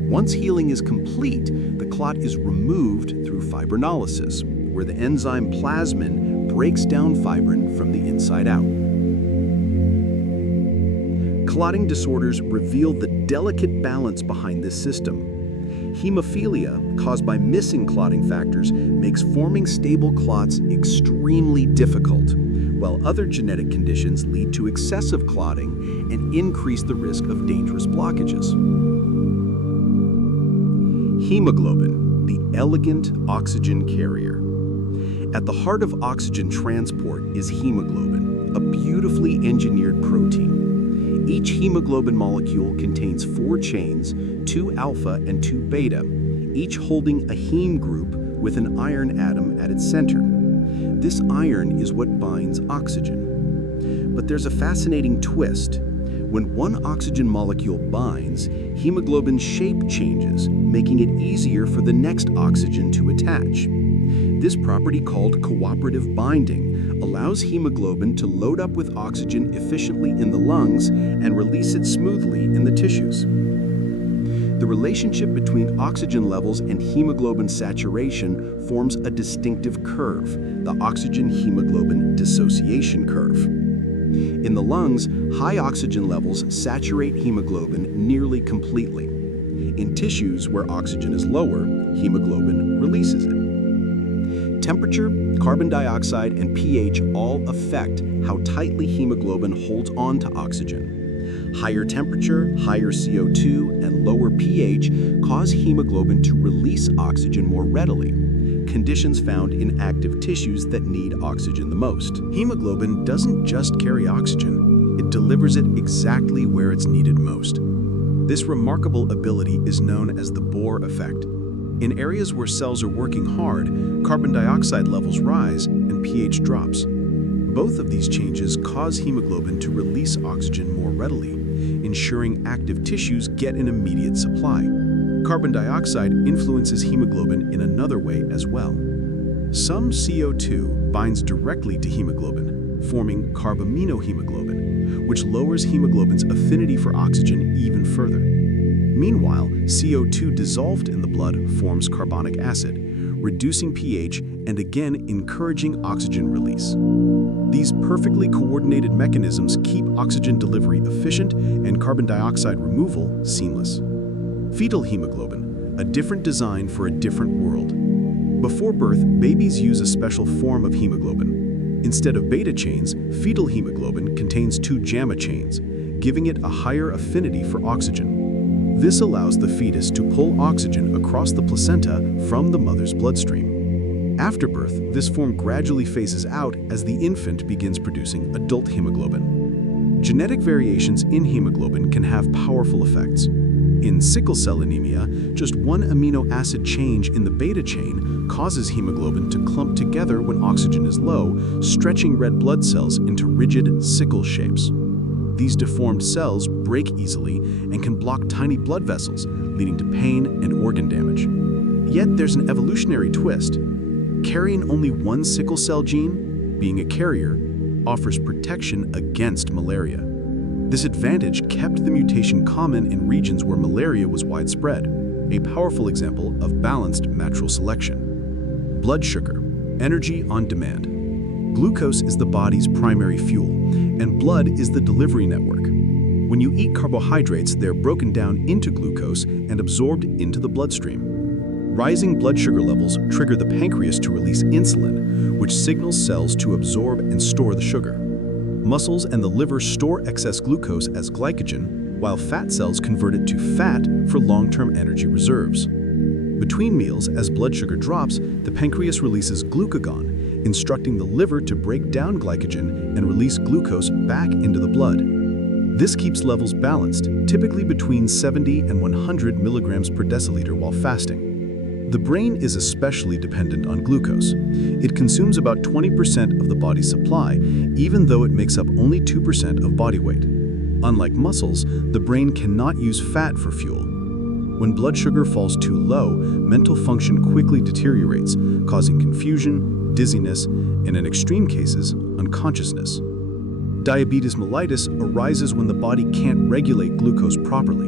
Once healing is complete, the clot is removed through fibrinolysis, where the enzyme plasmin breaks down fibrin from the inside out. Clotting disorders reveal the delicate balance behind this system. Hemophilia, caused by missing clotting factors, makes forming stable clots extremely difficult, while other genetic conditions lead to excessive clotting and increase the risk of dangerous blockages. Hemoglobin, the elegant oxygen carrier. At the heart of oxygen transport is hemoglobin, a beautifully engineered protein. Each hemoglobin molecule contains 4 chains, 2 alpha and 2 beta, each holding a heme group with an iron atom at its center. This iron is what binds oxygen. But there's a fascinating twist. When one oxygen molecule binds, hemoglobin's shape changes, making it easier for the next oxygen to attach. This property, called cooperative binding, allows hemoglobin to load up with oxygen efficiently in the lungs and release it smoothly in the tissues. The relationship between oxygen levels and hemoglobin saturation forms a distinctive curve, the oxygen-hemoglobin dissociation curve. In the lungs, high oxygen levels saturate hemoglobin nearly completely. In tissues where oxygen is lower, hemoglobin releases it. Temperature, carbon dioxide, and pH all affect how tightly hemoglobin holds on to oxygen. Higher temperature, higher CO2, and lower pH cause hemoglobin to release oxygen more readily, conditions found in active tissues that need oxygen the most. Hemoglobin doesn't just carry oxygen, it delivers it exactly where it's needed most. This remarkable ability is known as the Bohr effect. In areas where cells are working hard, carbon dioxide levels rise and pH drops. Both of these changes cause hemoglobin to release oxygen more readily, ensuring active tissues get an immediate supply. Carbon dioxide influences hemoglobin in another way as well. Some CO2 binds directly to hemoglobin, forming carbaminohemoglobin, which lowers hemoglobin's affinity for oxygen even further. Meanwhile, CO2 dissolved in the blood forms carbonic acid, reducing pH and again encouraging oxygen release. These perfectly coordinated mechanisms keep oxygen delivery efficient and carbon dioxide removal seamless. Fetal hemoglobin, a different design for a different world. Before birth, babies use a special form of hemoglobin. Instead of beta chains, fetal hemoglobin contains 2 gamma chains, giving it a higher affinity for oxygen. This allows the fetus to pull oxygen across the placenta from the mother's bloodstream. After birth, this form gradually phases out as the infant begins producing adult hemoglobin. Genetic variations in hemoglobin can have powerful effects. In sickle cell anemia, just one amino acid change in the beta chain causes hemoglobin to clump together when oxygen is low, stretching red blood cells into rigid sickle shapes. These deformed cells break easily and can block tiny blood vessels, leading to pain and organ damage. Yet there's an evolutionary twist. Carrying only one sickle cell gene, being a carrier, offers protection against malaria. This advantage kept the mutation common in regions where malaria was widespread, a powerful example of balanced natural selection. Blood sugar, energy on demand. Glucose is the body's primary fuel, and blood is the delivery network. When you eat carbohydrates, they're broken down into glucose and absorbed into the bloodstream. Rising blood sugar levels trigger the pancreas to release insulin, which signals cells to absorb and store the sugar. Muscles and the liver store excess glucose as glycogen, while fat cells convert it to fat for long-term energy reserves. Between meals, as blood sugar drops, the pancreas releases glucagon, instructing the liver to break down glycogen and release glucose back into the blood. This keeps levels balanced, typically between 70 and 100 milligrams per deciliter while fasting. The brain is especially dependent on glucose. It consumes about 20% of the body's supply, even though it makes up only 2% of body weight. Unlike muscles, the brain cannot use fat for fuel. When blood sugar falls too low, mental function quickly deteriorates, causing confusion, dizziness, and in extreme cases, unconsciousness. Diabetes mellitus arises when the body can't regulate glucose properly.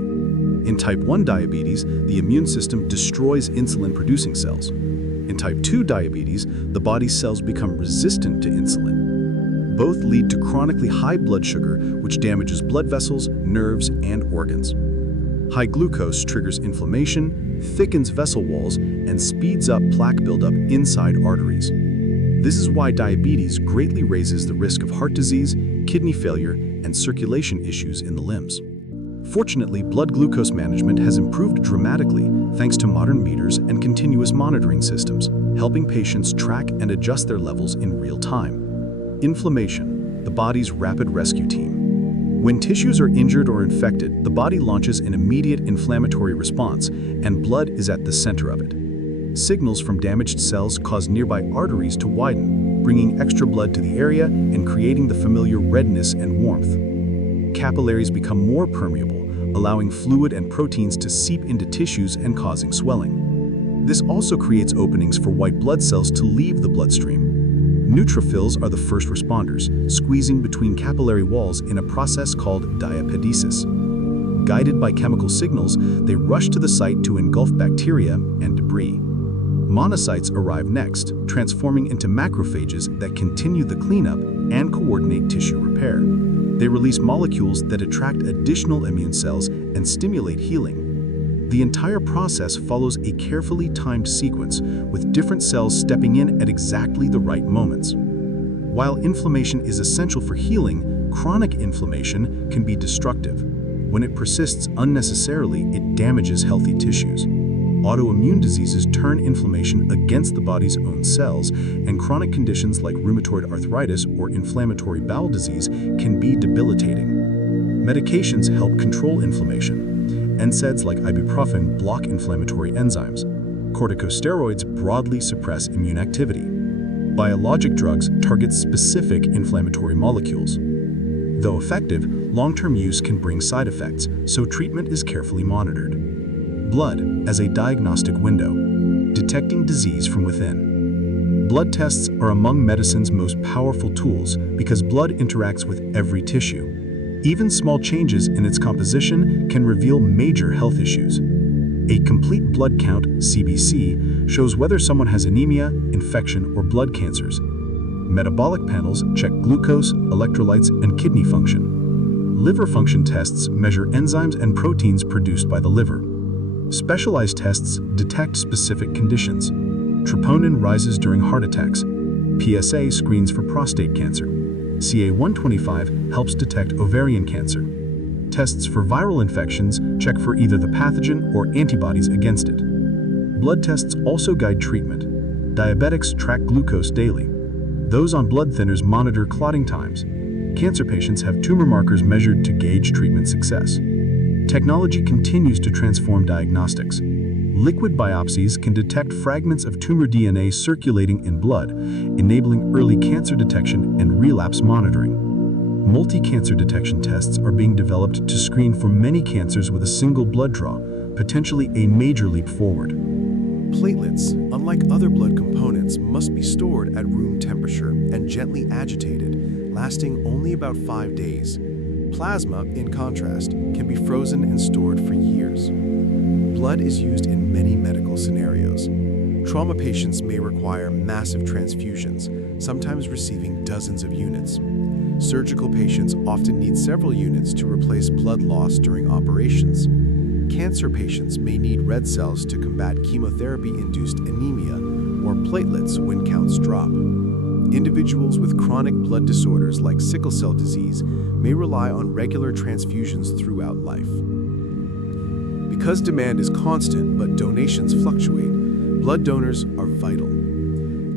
In type 1 diabetes, the immune system destroys insulin-producing cells. In type 2 diabetes, the body's cells become resistant to insulin. Both lead to chronically high blood sugar, which damages blood vessels, nerves, and organs. High glucose triggers inflammation, thickens vessel walls, and speeds up plaque buildup inside arteries. This is why diabetes greatly raises the risk of heart disease, kidney failure, and circulation issues in the limbs. Fortunately, blood glucose management has improved dramatically thanks to modern meters and continuous monitoring systems, helping patients track and adjust their levels in real time. Inflammation, the body's rapid rescue team. When tissues are injured or infected, the body launches an immediate inflammatory response, and blood is at the center of it. Signals from damaged cells cause nearby arteries to widen, bringing extra blood to the area and creating the familiar redness and warmth. Capillaries become more permeable, allowing fluid and proteins to seep into tissues and causing swelling. This also creates openings for white blood cells to leave the bloodstream. Neutrophils are the first responders, squeezing between capillary walls in a process called diapedesis. Guided by chemical signals, they rush to the site to engulf bacteria and debris. Monocytes arrive next, transforming into macrophages that continue the cleanup and coordinate tissue repair. They release molecules that attract additional immune cells and stimulate healing. The entire process follows a carefully timed sequence, with different cells stepping in at exactly the right moments. While inflammation is essential for healing, chronic inflammation can be destructive. When it persists unnecessarily, it damages healthy tissues. Autoimmune diseases turn inflammation against the body's own cells, and chronic conditions like rheumatoid arthritis or inflammatory bowel disease can be debilitating. Medications help control inflammation. NSAIDs like ibuprofen block inflammatory enzymes. Corticosteroids broadly suppress immune activity. Biologic drugs target specific inflammatory molecules. Though effective, long-term use can bring side effects, so treatment is carefully monitored. Blood as a diagnostic window, detecting disease from within. Blood tests are among medicine's most powerful tools because blood interacts with every tissue. Even small changes in its composition can reveal major health issues. A complete blood count, CBC, shows whether someone has anemia, infection, or blood cancers. Metabolic panels check glucose, electrolytes, and kidney function. Liver function tests measure enzymes and proteins produced by the liver. Specialized tests detect specific conditions. Troponin rises during heart attacks. PSA screens for prostate cancer. CA-125 helps detect ovarian cancer. Tests for viral infections check for either the pathogen or antibodies against it. Blood tests also guide treatment. Diabetics track glucose daily. Those on blood thinners monitor clotting times. Cancer patients have tumor markers measured to gauge treatment success. Technology continues to transform diagnostics. Liquid biopsies can detect fragments of tumor DNA circulating in blood, enabling early cancer detection and relapse monitoring. Multi-cancer detection tests are being developed to screen for many cancers with a single blood draw, potentially a major leap forward. Platelets, unlike other blood components, must be stored at room temperature and gently agitated, lasting only about 5 days. Plasma, in contrast, can be frozen and stored for years. Blood is used in many medical scenarios. Trauma patients may require massive transfusions, sometimes receiving dozens of units. Surgical patients often need several units to replace blood loss during operations. Cancer patients may need red cells to combat chemotherapy-induced anemia or platelets when counts drop. Individuals with chronic blood disorders like sickle cell disease may rely on regular transfusions throughout life. Because demand is constant but donations fluctuate, blood donors are vital.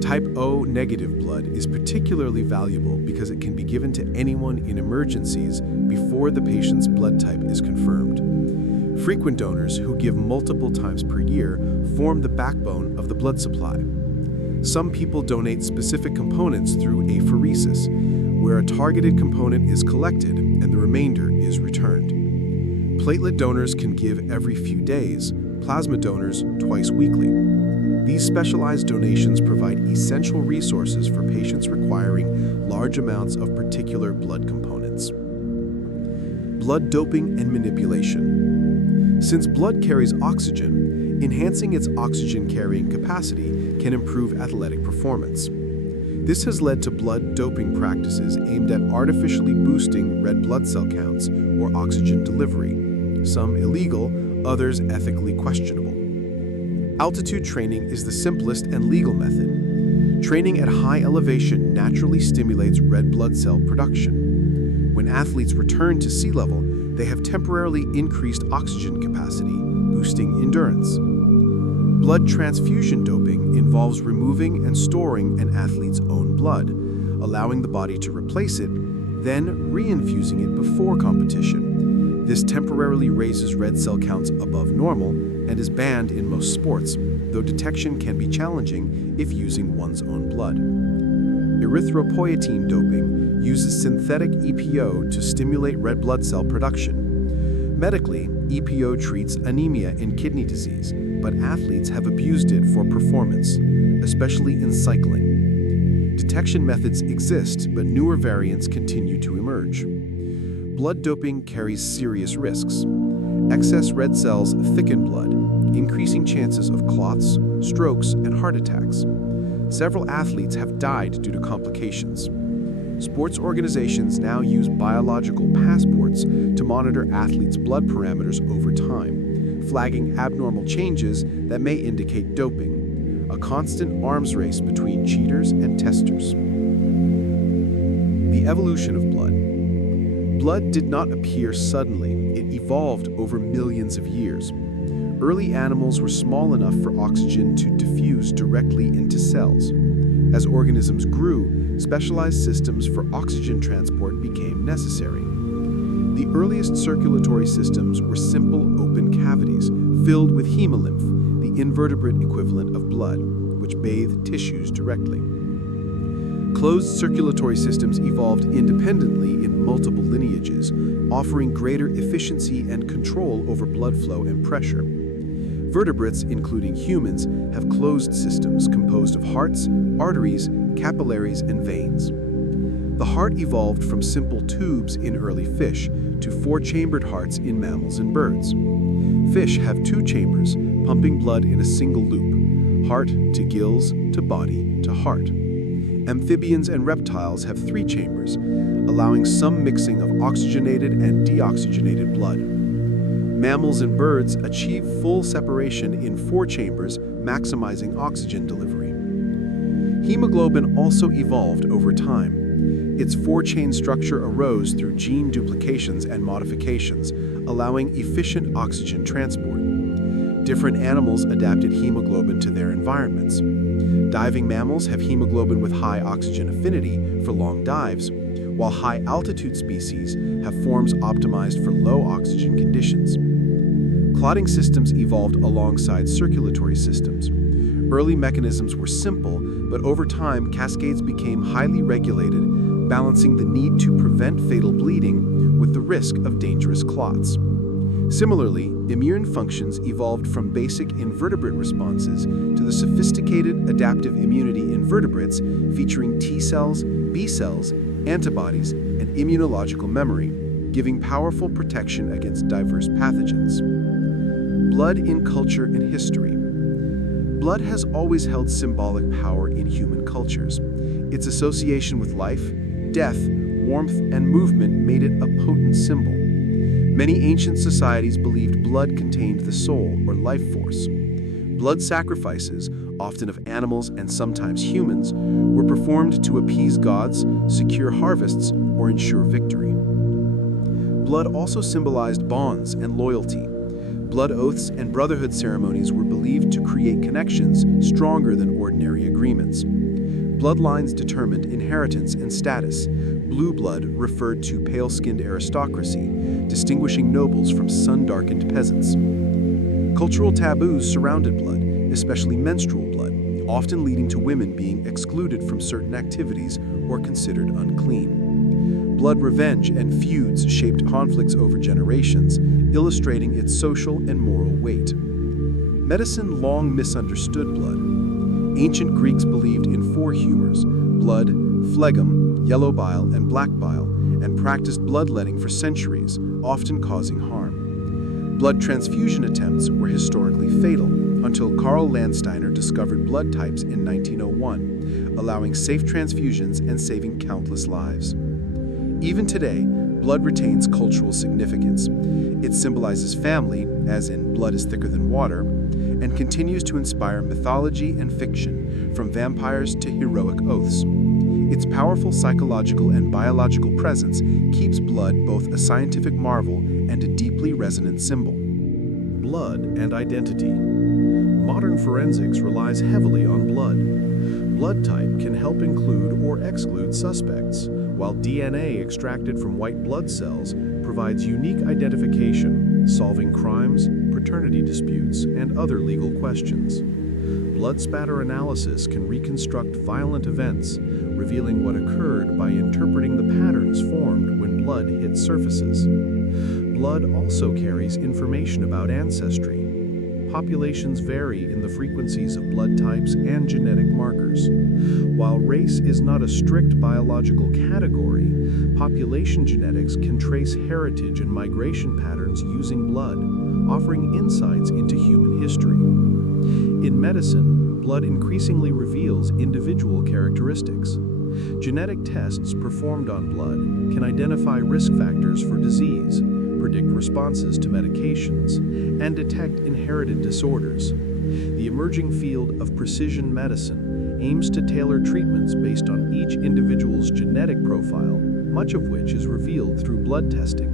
Type O negative blood is particularly valuable because it can be given to anyone in emergencies before the patient's blood type is confirmed. Frequent donors who give multiple times per year form the backbone of the blood supply. Some people donate specific components through apheresis, where a targeted component is collected and the remainder is returned. Platelet donors can give every few days, plasma donors twice weekly. These specialized donations provide essential resources for patients requiring large amounts of particular blood components. Blood doping and manipulation. Since blood carries oxygen, enhancing its oxygen-carrying capacity can improve athletic performance. This has led to blood doping practices aimed at artificially boosting red blood cell counts or oxygen delivery, some illegal, others ethically questionable. Altitude training is the simplest and legal method. Training at high elevation naturally stimulates red blood cell production. When athletes return to sea level, they have temporarily increased oxygen capacity, boosting endurance. Blood transfusion doping involves removing and storing an athlete's own blood, allowing the body to replace it, then reinfusing it before competition. This temporarily raises red cell counts above normal and is banned in most sports, though detection can be challenging if using one's own blood. Erythropoietin doping uses synthetic EPO to stimulate red blood cell production. Medically, EPO treats anemia in kidney disease, but athletes have abused it for performance, especially in cycling. Detection methods exist, but newer variants continue to emerge. Blood doping carries serious risks. Excess red cells thicken blood, increasing chances of clots, strokes, and heart attacks. Several athletes have died due to complications. Sports organizations now use biological passports to monitor athletes' blood parameters over time, flagging abnormal changes that may indicate doping, a constant arms race between cheaters and testers. The evolution of blood. Blood did not appear suddenly, it evolved over millions of years. Early animals were small enough for oxygen to diffuse directly into cells. As organisms grew, specialized systems for oxygen transport became necessary. The earliest circulatory systems were simple open cavities filled with hemolymph, the invertebrate equivalent of blood, which bathed tissues directly. Closed circulatory systems evolved independently in multiple lineages, offering greater efficiency and control over blood flow and pressure. Vertebrates, including humans, have closed systems composed of hearts, arteries, capillaries, and veins. The heart evolved from simple tubes in early fish to four-chambered hearts in mammals and birds. Fish have two chambers, pumping blood in a single loop, heart to gills to body to heart. Amphibians and reptiles have three chambers, allowing some mixing of oxygenated and deoxygenated blood. Mammals and birds achieve full separation in four chambers, maximizing oxygen delivery. Hemoglobin also evolved over time. Its four-chain structure arose through gene duplications and modifications, allowing efficient oxygen transport. Different animals adapted hemoglobin to their environments. Diving mammals have hemoglobin with high oxygen affinity for long dives, while high-altitude species have forms optimized for low oxygen conditions. Clotting systems evolved alongside circulatory systems. Early mechanisms were simple, but over time cascades became highly regulated, balancing the need to prevent fatal bleeding with the risk of dangerous clots. Similarly, immune functions evolved from basic invertebrate responses to the sophisticated adaptive immunity in vertebrates featuring T cells, B cells, antibodies, and immunological memory, giving powerful protection against diverse pathogens. Blood in culture and history. Blood has always held symbolic power in human cultures. Its association with life, death, warmth, and movement made it a potent symbol. Many ancient societies believed blood contained the soul or life force. Blood sacrifices, often of animals and sometimes humans, were performed to appease gods, secure harvests, or ensure victory. Blood also symbolized bonds and loyalty. Blood oaths and brotherhood ceremonies were believed to create connections stronger than ordinary agreements. Bloodlines determined inheritance and status. Blue blood referred to pale-skinned aristocracy, distinguishing nobles from sun-darkened peasants. Cultural taboos surrounded blood, especially menstrual blood, often leading to women being excluded from certain activities or considered unclean. Blood revenge and feuds shaped conflicts over generations, illustrating its social and moral weight. Medicine long misunderstood blood. Ancient Greeks believed in four humors: blood, phlegm, yellow bile, and black bile, and practiced bloodletting for centuries, often causing harm. Blood transfusion attempts were historically fatal until Karl Landsteiner discovered blood types in 1901, allowing safe transfusions and saving countless lives. Even today, blood retains cultural significance. It symbolizes family, as in blood is thicker than water, and continues to inspire mythology and fiction, from vampires to heroic oaths. Its powerful psychological and biological presence keeps blood both a scientific marvel and a deeply resonant symbol. Blood and identity. Modern forensics relies heavily on blood. Blood type can help include or exclude suspects, while DNA extracted from white blood cells provides unique identification, solving crimes, paternity disputes, and other legal questions. Blood spatter analysis can reconstruct violent events, revealing what occurred by interpreting the patterns formed when blood hit surfaces. Blood also carries information about ancestry. Populations vary in the frequencies of blood types and genetic markers. While race is not a strict biological category, population genetics can trace heritage and migration patterns using blood, offering insights into human history. In medicine, blood increasingly reveals individual characteristics. Genetic tests performed on blood can identify risk factors for disease, predict responses to medications, and detect inherited disorders. The emerging field of precision medicine aims to tailor treatments based on each individual's genetic profile, much of which is revealed through blood testing.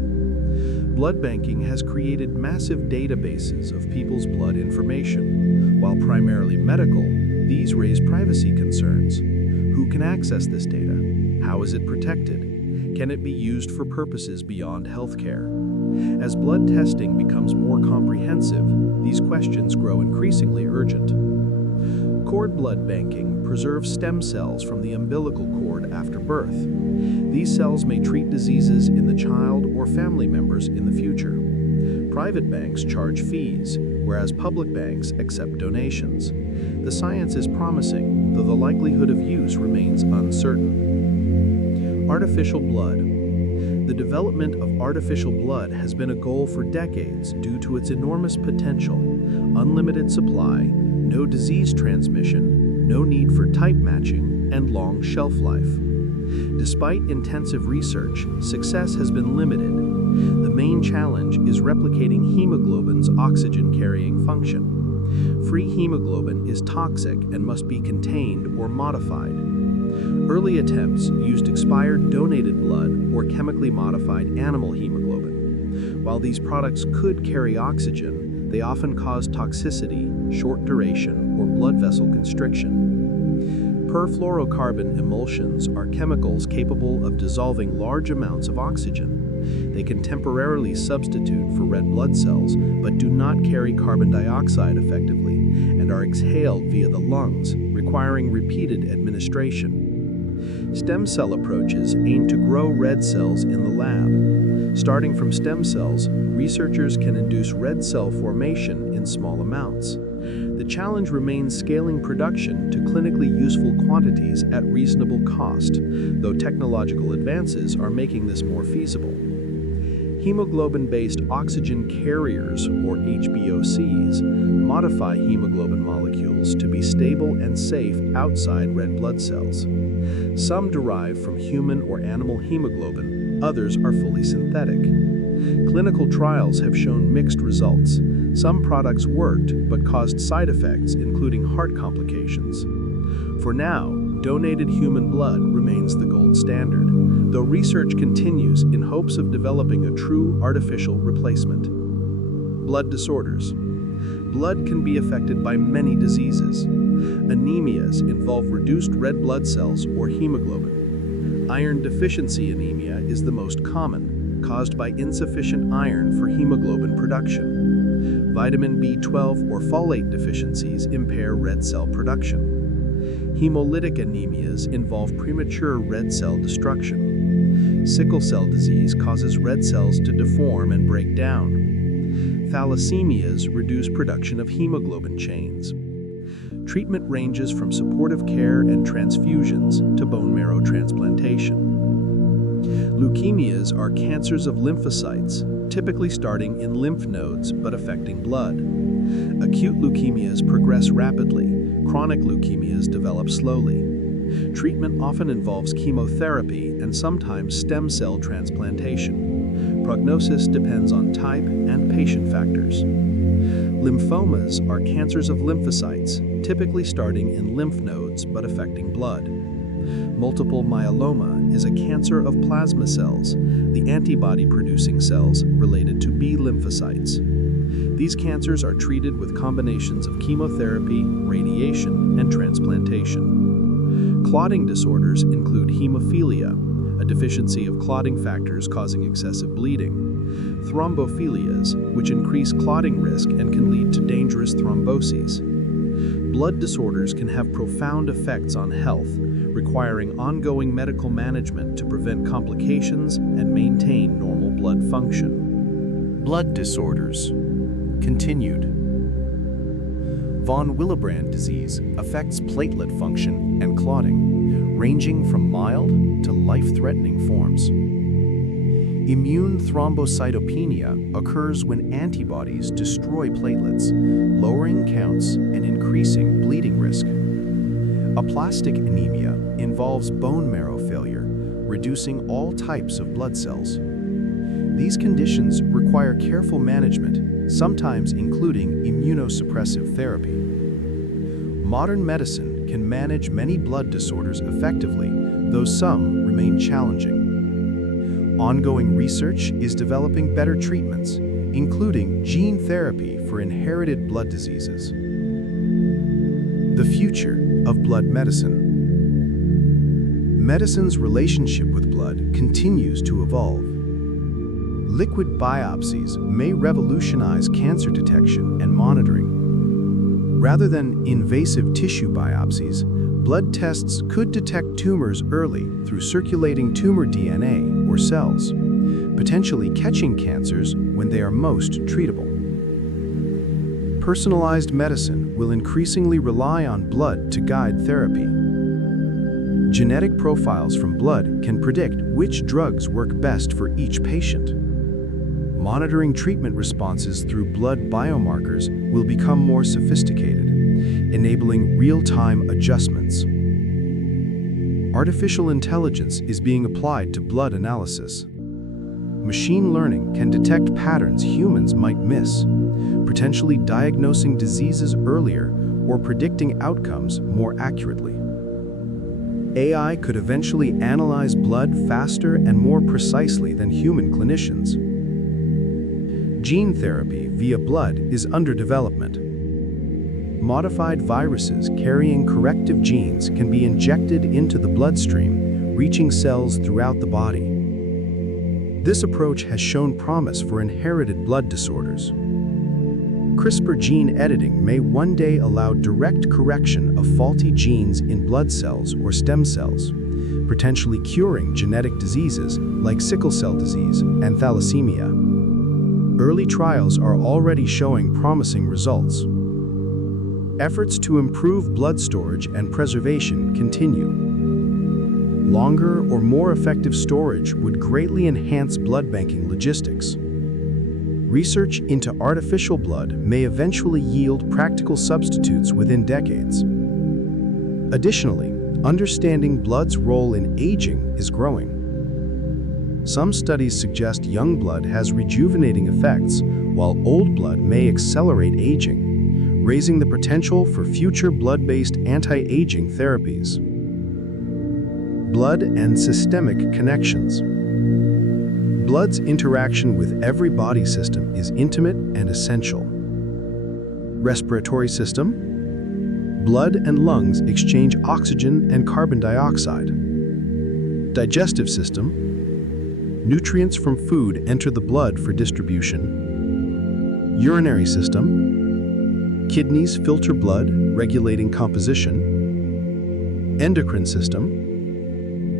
Blood banking has created massive databases of people's blood information. While primarily medical, these raise privacy concerns. Who can access this data? How is it protected? Can it be used for purposes beyond healthcare? As blood testing becomes more comprehensive, these questions grow increasingly urgent. Cord blood banking preserves stem cells from the umbilical cord after birth. These cells may treat diseases in the child or family members in the future. Private banks charge fees, whereas public banks accept donations. The science is promising, though the likelihood of use remains uncertain. Artificial blood. The development of artificial blood has been a goal for decades due to its enormous potential, unlimited supply, no disease transmission, no need for type matching, and long shelf life. Despite intensive research, success has been limited. The main challenge is replicating hemoglobin's oxygen-carrying function. Free hemoglobin is toxic and must be contained or modified. Early attempts used expired donated blood or chemically modified animal hemoglobin. While these products could carry oxygen, they often cause toxicity, short duration, or blood vessel constriction. Perfluorocarbon emulsions are chemicals capable of dissolving large amounts of oxygen. They can temporarily substitute for red blood cells, but do not carry carbon dioxide effectively and are exhaled via the lungs, requiring repeated administration. Stem cell approaches aim to grow red cells in the lab. Starting from stem cells, researchers can induce red cell formation in small amounts. The challenge remains scaling production to clinically useful quantities at reasonable cost, though technological advances are making this more feasible. Hemoglobin-based oxygen carriers, or HBOCs, modify hemoglobin molecules to be stable and safe outside red blood cells. Some derive from human or animal hemoglobin, others are fully synthetic. Clinical trials have shown mixed results. Some products worked, but caused side effects, including heart complications. For now, donated human blood remains the gold standard, though research continues in hopes of developing a true artificial replacement. Blood disorders. Blood can be affected by many diseases. Anemias involve reduced red blood cells or hemoglobin. Iron deficiency anemia is the most common, caused by insufficient iron for hemoglobin production. Vitamin B12 or folate deficiencies impair red cell production. Hemolytic anemias involve premature red cell destruction. Sickle cell disease causes red cells to deform and break down. Thalassemias reduce production of hemoglobin chains. Treatment ranges from supportive care and transfusions to bone marrow transplantation. Leukemias are cancers of lymphocytes, typically starting in lymph nodes but affecting blood. Acute leukemias progress rapidly. Chronic leukemias develop slowly. Treatment often involves chemotherapy and sometimes stem cell transplantation. Prognosis depends on type and patient factors. Lymphomas are cancers of lymphocytes, typically starting in lymph nodes but affecting blood. Multiple myeloma is a cancer of plasma cells, the antibody-producing cells related to B lymphocytes. These cancers are treated with combinations of chemotherapy, radiation, and transplantation. Clotting disorders include hemophilia, a deficiency of clotting factors causing excessive bleeding, thrombophilias, which increase clotting risk and can lead to dangerous thromboses. Blood disorders can have profound effects on health, requiring ongoing medical management to prevent complications and maintain normal blood function. Blood disorders. Continued. Von Willebrand disease affects platelet function and clotting, ranging from mild to life-threatening forms. Immune thrombocytopenia occurs when antibodies destroy platelets, lowering counts and increasing bleeding risk. Aplastic anemia involves bone marrow failure, reducing all types of blood cells. These conditions require careful management, sometimes including immunosuppressive therapy. Modern medicine can manage many blood disorders effectively, though some remain challenging. Ongoing research is developing better treatments, including gene therapy for inherited blood diseases. The future of blood medicine. Medicine's relationship with blood continues to evolve. Liquid biopsies may revolutionize cancer detection and monitoring. Rather than invasive tissue biopsies, blood tests could detect tumors early through circulating tumor DNA or cells, potentially catching cancers when they are most treatable. Personalized medicine will increasingly rely on blood to guide therapy. Genetic profiles from blood can predict which drugs work best for each patient. Monitoring treatment responses through blood biomarkers will become more sophisticated, enabling real-time adjustments. Artificial intelligence is being applied to blood analysis. Machine learning can detect patterns humans might miss, potentially diagnosing diseases earlier or predicting outcomes more accurately. AI could eventually analyze blood faster and more precisely than human clinicians. Gene therapy via blood is under development. Modified viruses carrying corrective genes can be injected into the bloodstream, reaching cells throughout the body. This approach has shown promise for inherited blood disorders. CRISPR gene editing may one day allow direct correction of faulty genes in blood cells or stem cells, potentially curing genetic diseases like sickle cell disease and thalassemia. Early trials are already showing promising results. Efforts to improve blood storage and preservation continue. Longer or more effective storage would greatly enhance blood banking logistics. Research into artificial blood may eventually yield practical substitutes within decades. Additionally, understanding blood's role in aging is growing. Some studies suggest young blood has rejuvenating effects, while old blood may accelerate aging, raising the potential for future blood-based anti-aging therapies. Blood and systemic connections. Blood's interaction with every body system is intimate and essential. Respiratory system. Blood and lungs exchange oxygen and carbon dioxide. Digestive system. Nutrients from food enter the blood for distribution. Urinary system. Kidneys filter blood, regulating composition. Endocrine system.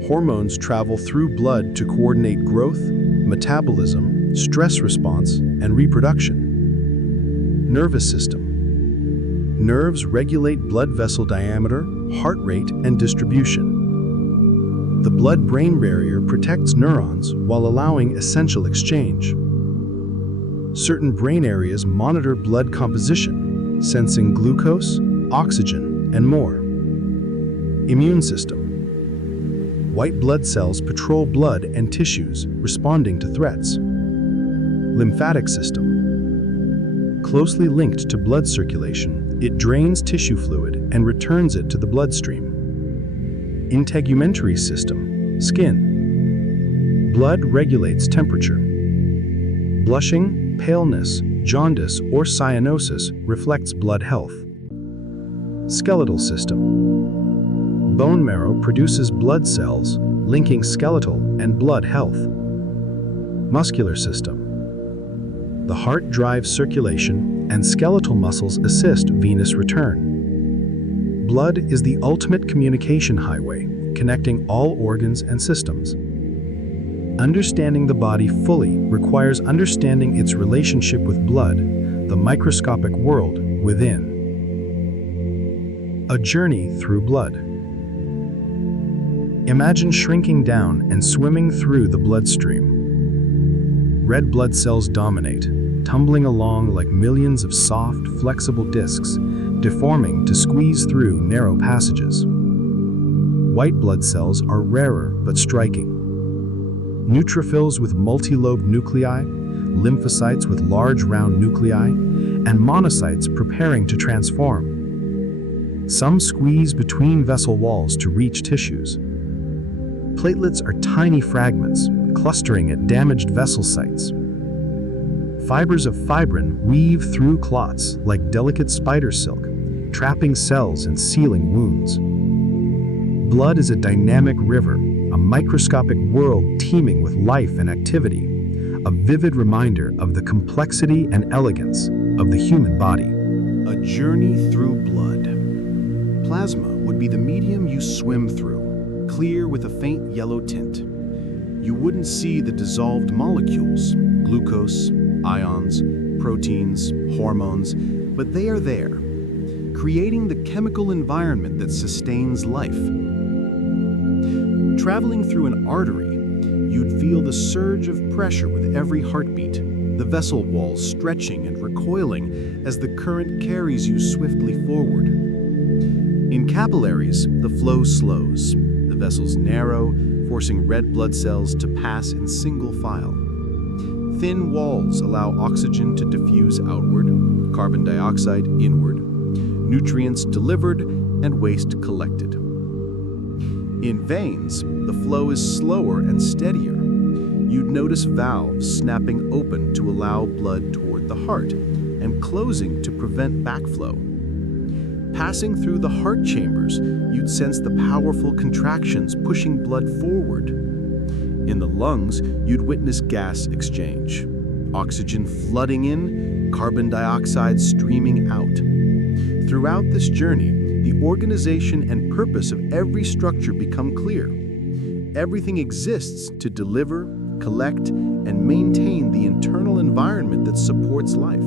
Hormones travel through blood to coordinate growth, metabolism, stress response, and reproduction. Nervous system. Nerves regulate blood vessel diameter, heart rate, and distribution. The blood-brain barrier protects neurons while allowing essential exchange. Certain brain areas monitor blood composition, sensing glucose, oxygen, and more. Immune system. White blood cells patrol blood and tissues, responding to threats. Lymphatic system. Closely linked to blood circulation, it drains tissue fluid and returns it to the bloodstream. Integumentary system, skin. Blood regulates temperature. Blushing, paleness, jaundice, or cyanosis reflects blood health. Skeletal system. Bone marrow produces blood cells, linking skeletal and blood health. Muscular system. The heart drives circulation, and skeletal muscles assist venous return. Blood is the ultimate communication highway, connecting all organs and systems. Understanding the body fully requires understanding its relationship with blood, the microscopic world within. A journey through blood. Imagine shrinking down and swimming through the bloodstream. Red blood cells dominate, tumbling along like millions of soft, flexible discs, deforming to squeeze through narrow passages. White blood cells are rarer but striking. Neutrophils with multi-lobed nuclei, lymphocytes with large round nuclei, and monocytes preparing to transform. Some squeeze between vessel walls to reach tissues. Platelets are tiny fragments, clustering at damaged vessel sites. Fibers of fibrin weave through clots like delicate spider silk, trapping cells and sealing wounds. Blood is a dynamic river, a microscopic world teeming with life and activity, a vivid reminder of the complexity and elegance of the human body. A journey through blood. Plasma would be the medium you swim through, clear with a faint yellow tint. You wouldn't see the dissolved molecules, glucose, ions, proteins, hormones, but they are there, creating the chemical environment that sustains life. Traveling through an artery, you'd feel the surge of pressure with every heartbeat, the vessel walls stretching and recoiling as the current carries you swiftly forward. In capillaries, the flow slows. The vessels narrow, forcing red blood cells to pass in single file. Thin walls allow oxygen to diffuse outward, carbon dioxide inward, nutrients delivered, and waste collected. In veins, the flow is slower and steadier. You'd notice valves snapping open to allow blood toward the heart and closing to prevent backflow. Passing through the heart chambers, you'd sense the powerful contractions pushing blood forward. In the lungs, you'd witness gas exchange. Oxygen flooding in, carbon dioxide streaming out. Throughout this journey, the organization and purpose of every structure become clear. Everything exists to deliver, collect, and maintain the internal environment that supports life.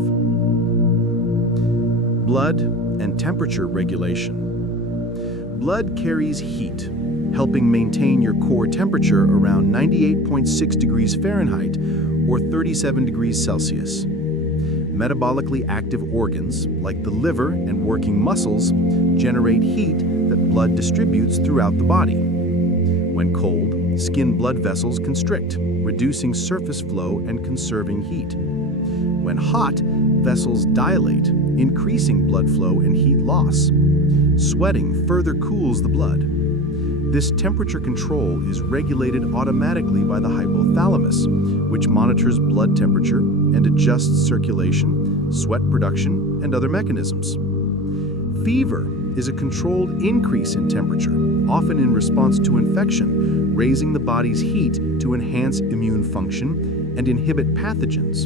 Blood and temperature regulation. Blood carries heat, helping maintain your core temperature around 98.6 degrees Fahrenheit or 37 degrees Celsius. Metabolically active organs, like the liver and working muscles, generate heat that blood distributes throughout the body. When cold, skin blood vessels constrict, reducing surface flow and conserving heat. When hot, vessels dilate, increasing blood flow and heat loss. Sweating further cools the blood. This temperature control is regulated automatically by the hypothalamus, which monitors blood temperature and adjusts circulation, sweat production, and other mechanisms. Fever is a controlled increase in temperature, often in response to infection, raising the body's heat to enhance immune function and inhibit pathogens.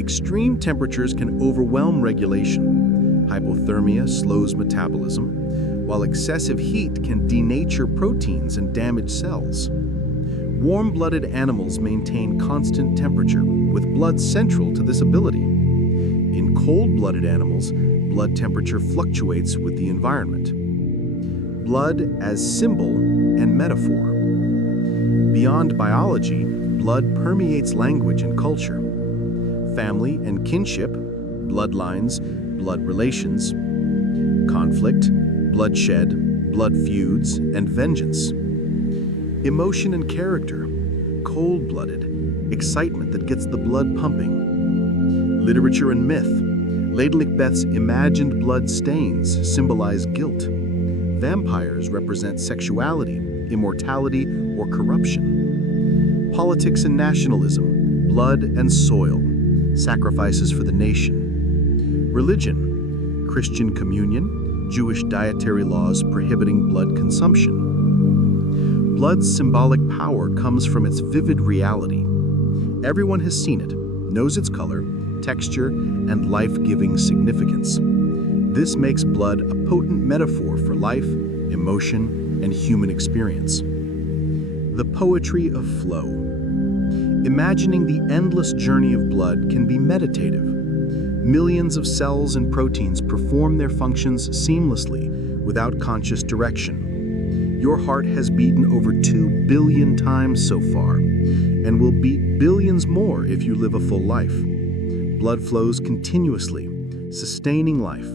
Extreme temperatures can overwhelm regulation. Hypothermia slows metabolism, while excessive heat can denature proteins and damage cells. Warm-blooded animals maintain constant temperature, with blood central to this ability. In cold-blooded animals, blood temperature fluctuates with the environment. Blood as symbol and metaphor. Beyond biology, blood permeates language and culture. Family and kinship, bloodlines, blood relations, conflict, bloodshed, blood feuds, and vengeance. Emotion and character, cold-blooded, excitement that gets the blood pumping. Literature and myth, Lady Macbeth's imagined blood stains symbolize guilt. Vampires represent sexuality, immortality, or corruption. Politics and nationalism, blood and soil, sacrifices for the nation. Religion, Christian communion, Jewish dietary laws prohibiting blood consumption. Blood's symbolic power comes from its vivid reality. Everyone has seen it, knows its color, texture, and life-giving significance. This makes blood a potent metaphor for life, emotion, and human experience. The poetry of flow. Imagining the endless journey of blood can be meditative. Millions of cells and proteins perform their functions seamlessly, without conscious direction. Your heart has beaten over 2 billion times so far, and will beat billions more if you live a full life. Blood flows continuously, sustaining life,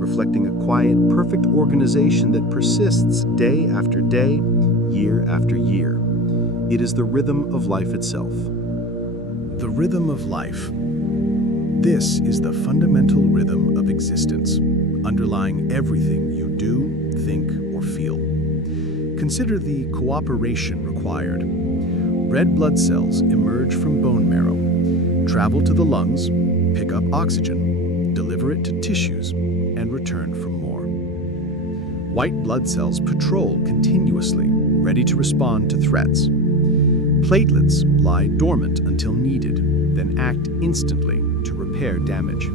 reflecting a quiet, perfect organization that persists day after day, year after year. It is the rhythm of life itself. The rhythm of life. This is the fundamental rhythm of existence, underlying everything you do, think, or feel. Consider the cooperation required. Red blood cells emerge from bone marrow, travel to the lungs, pick up oxygen, deliver it to tissues, and return for more. White blood cells patrol continuously, ready to respond to threats. Platelets lie dormant until needed, then act instantly to repair damage.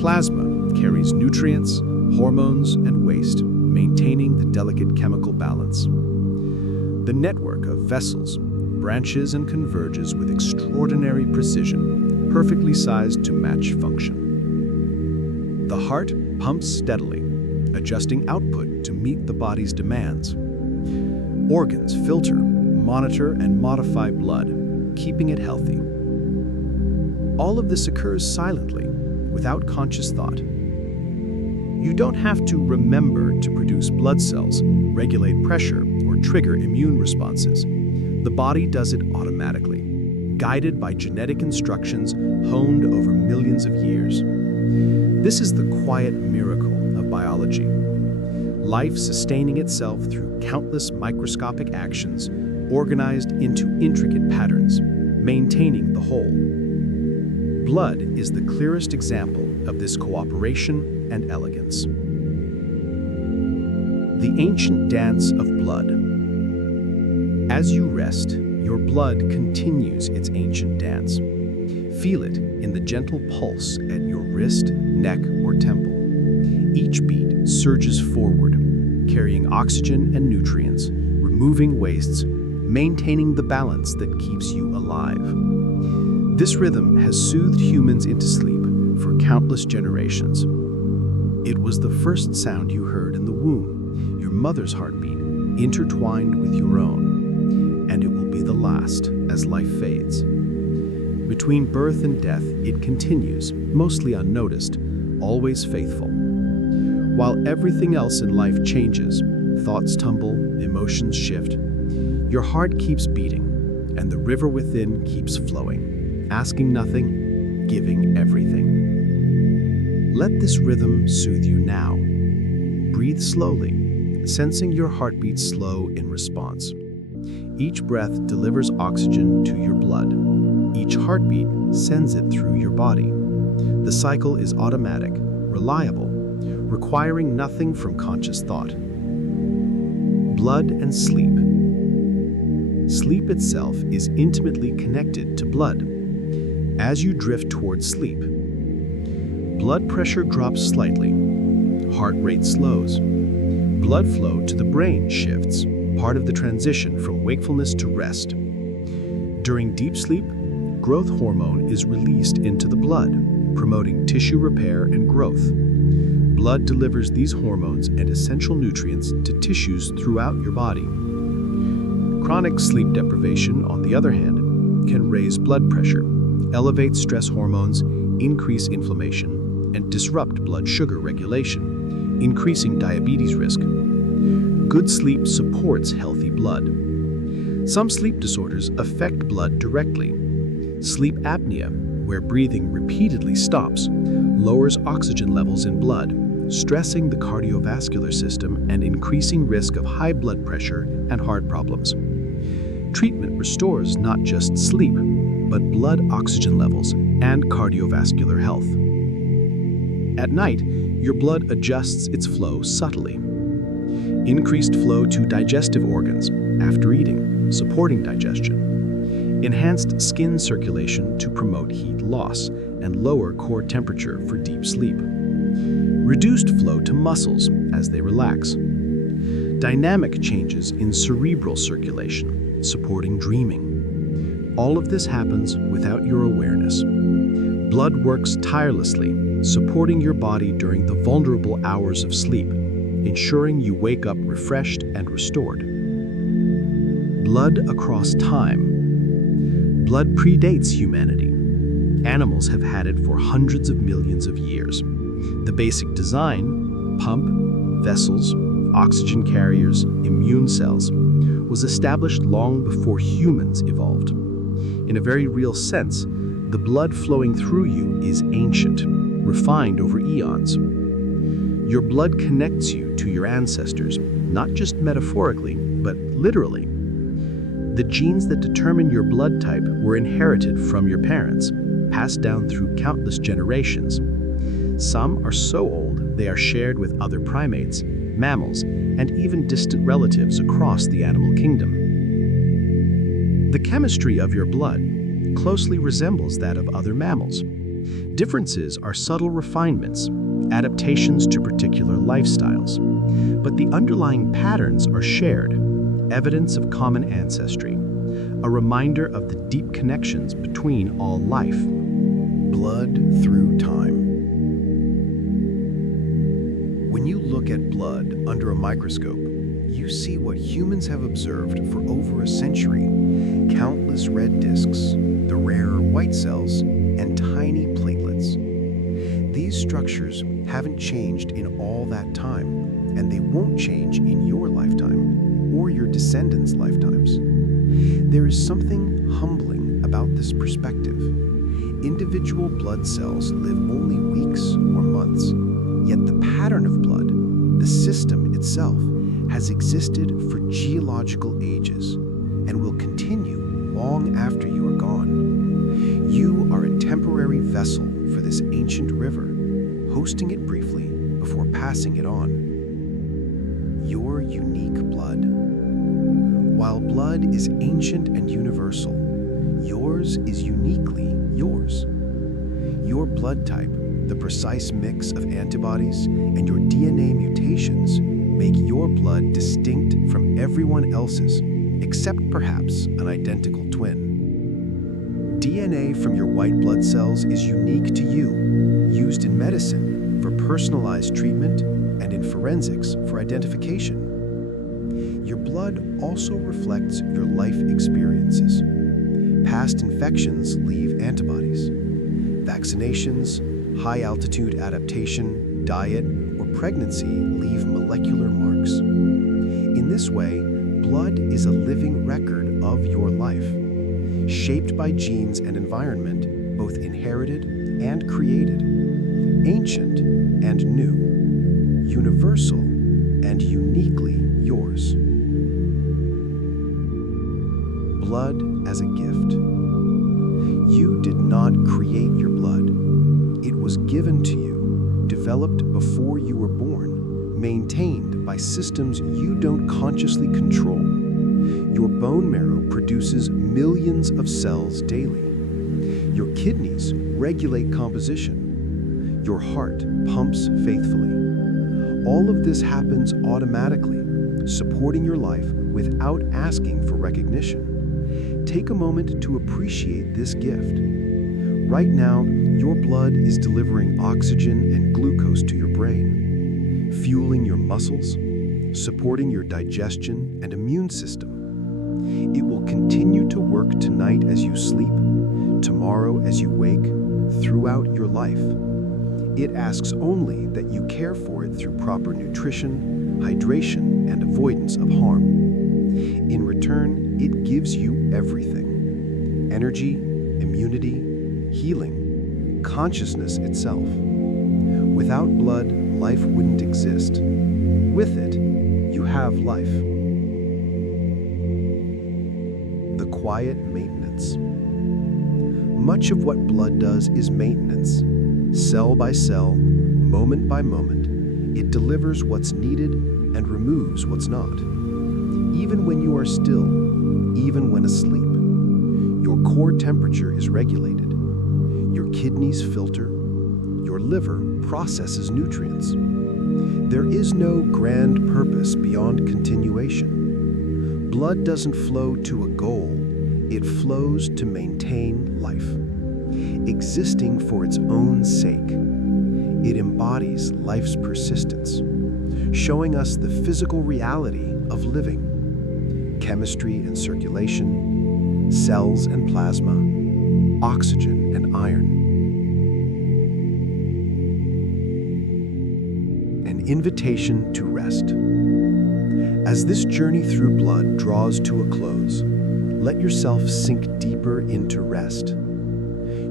Plasma carries nutrients, hormones, and waste, maintaining the delicate chemical balance. The network of vessels branches and converges with extraordinary precision, perfectly sized to match function. The heart pumps steadily, adjusting output to meet the body's demands. Organs filter, monitor, and modify blood, keeping it healthy. All of this occurs silently, without conscious thought. You don't have to remember to produce blood cells, regulate pressure, or trigger immune responses. The body does it automatically, guided by genetic instructions honed over millions of years. This is the quiet miracle of biology. Life sustaining itself through countless microscopic actions, organized into intricate patterns, maintaining the whole. Blood is the clearest example of this cooperation and elegance. The ancient dance of blood. As you rest, your blood continues its ancient dance. Feel it in the gentle pulse at your wrist, neck, or temple. Each beat surges forward, carrying oxygen and nutrients, removing wastes, maintaining the balance that keeps you alive. This rhythm has soothed humans into sleep for countless generations. It was the first sound you heard in the womb, your mother's heartbeat, intertwined with your own, and it will be the last as life fades. Between birth and death, it continues, mostly unnoticed, always faithful. While everything else in life changes, thoughts tumble, emotions shift, your heart keeps beating, and the river within keeps flowing. Asking nothing, giving everything. Let this rhythm soothe you now. Breathe slowly, sensing your heartbeat slow in response. Each breath delivers oxygen to your blood. Each heartbeat sends it through your body. The cycle is automatic, reliable, requiring nothing from conscious thought. Blood and sleep. Sleep itself is intimately connected to blood. As you drift towards sleep, blood pressure drops slightly, heart rate slows, blood flow to the brain shifts, part of the transition from wakefulness to rest. During deep sleep, growth hormone is released into the blood, promoting tissue repair and growth. Blood delivers these hormones and essential nutrients to tissues throughout your body. Chronic sleep deprivation, on the other hand, can raise blood pressure, elevate stress hormones, increase inflammation, and disrupt blood sugar regulation, increasing diabetes risk. Good sleep supports healthy blood. Some sleep disorders affect blood directly. Sleep apnea, where breathing repeatedly stops, lowers oxygen levels in blood, stressing the cardiovascular system and increasing risk of high blood pressure and heart problems. Treatment restores not just sleep, but blood oxygen levels and cardiovascular health. At night, your blood adjusts its flow subtly. Increased flow to digestive organs after eating, supporting digestion. Enhanced skin circulation to promote heat loss and lower core temperature for deep sleep. Reduced flow to muscles as they relax. Dynamic changes in cerebral circulation, supporting dreaming. All of this happens without your awareness. Blood works tirelessly, supporting your body during the vulnerable hours of sleep, ensuring you wake up refreshed and restored. Blood across time. Blood predates humanity. Animals have had it for hundreds of millions of years. The basic design, pump, vessels, oxygen carriers, immune cells, was established long before humans evolved. In a very real sense, the blood flowing through you is ancient, refined over eons. Your blood connects you to your ancestors, not just metaphorically, but literally. The genes that determine your blood type were inherited from your parents, passed down through countless generations. Some are so old they are shared with other primates, mammals, and even distant relatives across the animal kingdom. The chemistry of your blood closely resembles that of other mammals. Differences are subtle refinements, adaptations to particular lifestyles, but the underlying patterns are shared, evidence of common ancestry, a reminder of the deep connections between all life. Blood through time. When you look at blood under a microscope, you see what humans have observed for over a century: countless red discs, the rare white cells, and tiny platelets. These structures haven't changed in all that time, and they won't change in your lifetime or your descendants' lifetimes. There is something humbling about this perspective. Individual blood cells live only weeks or months, yet the pattern of blood, the system itself, has existed for geological ages and will continue long after you are gone. You are a temporary vessel for this ancient river, hosting it briefly before passing it on. Your unique blood. While blood is ancient and universal, yours is uniquely yours. Your blood type, the precise mix of antibodies, and your DNA mutations make your blood distinct from everyone else's, except perhaps an identical twin. DNA from your white blood cells is unique to you, used in medicine for personalized treatment and in forensics for identification. Your blood also reflects your life experiences. Past infections leave antibodies. Vaccinations, high-altitude adaptation, diet, or pregnancy leave molecular marks. In this way, blood is a living record of your life, shaped by genes and environment, both inherited and created, ancient and new, universal and uniquely yours. Blood as a gift. You did not create your blood. It was given to you, developed before you were born, maintained by systems you don't consciously control. Your bone marrow produces millions of cells daily. Your kidneys regulate composition. Your heart pumps faithfully. All of this happens automatically, supporting your life without asking for recognition. Take a moment to appreciate this gift. Right now, your blood is delivering oxygen and glucose to your brain, fueling your muscles, supporting your digestion and immune system. It will continue to work tonight as you sleep, tomorrow as you wake, throughout your life. It asks only that you care for it through proper nutrition, hydration, and avoidance of harm. In return, it gives you everything: energy, immunity, healing, consciousness itself. Without blood, life wouldn't exist. With it, you have life. The quiet maintenance. Much of what blood does is maintenance. Cell by cell, moment by moment, it delivers what's needed and removes what's not. Even when you are still, even when asleep, your core temperature is regulated. Your kidneys filter. Your liver processes nutrients. There is no grand purpose beyond continuation. Blood doesn't flow to a goal. It flows to maintain life, existing for its own sake. It embodies life's persistence, showing us the physical reality of living: chemistry and circulation, cells and plasma, oxygen and iron. an invitation to rest. As this journey through blood draws to a close, let yourself sink deeper into rest.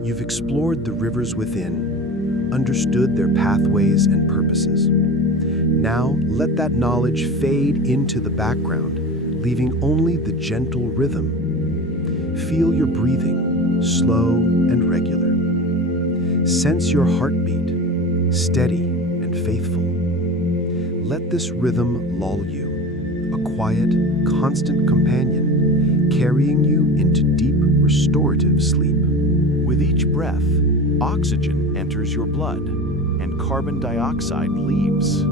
You've explored the rivers within, understood their pathways and purposes. Now, let that knowledge fade into the background, leaving only the gentle rhythm. Feel your breathing, slow and regular. Sense your heartbeat, steady and faithful. Let this rhythm lull you, a quiet, constant companion, carrying you into deep, restorative sleep. With each breath, oxygen enters your blood and carbon dioxide leaves.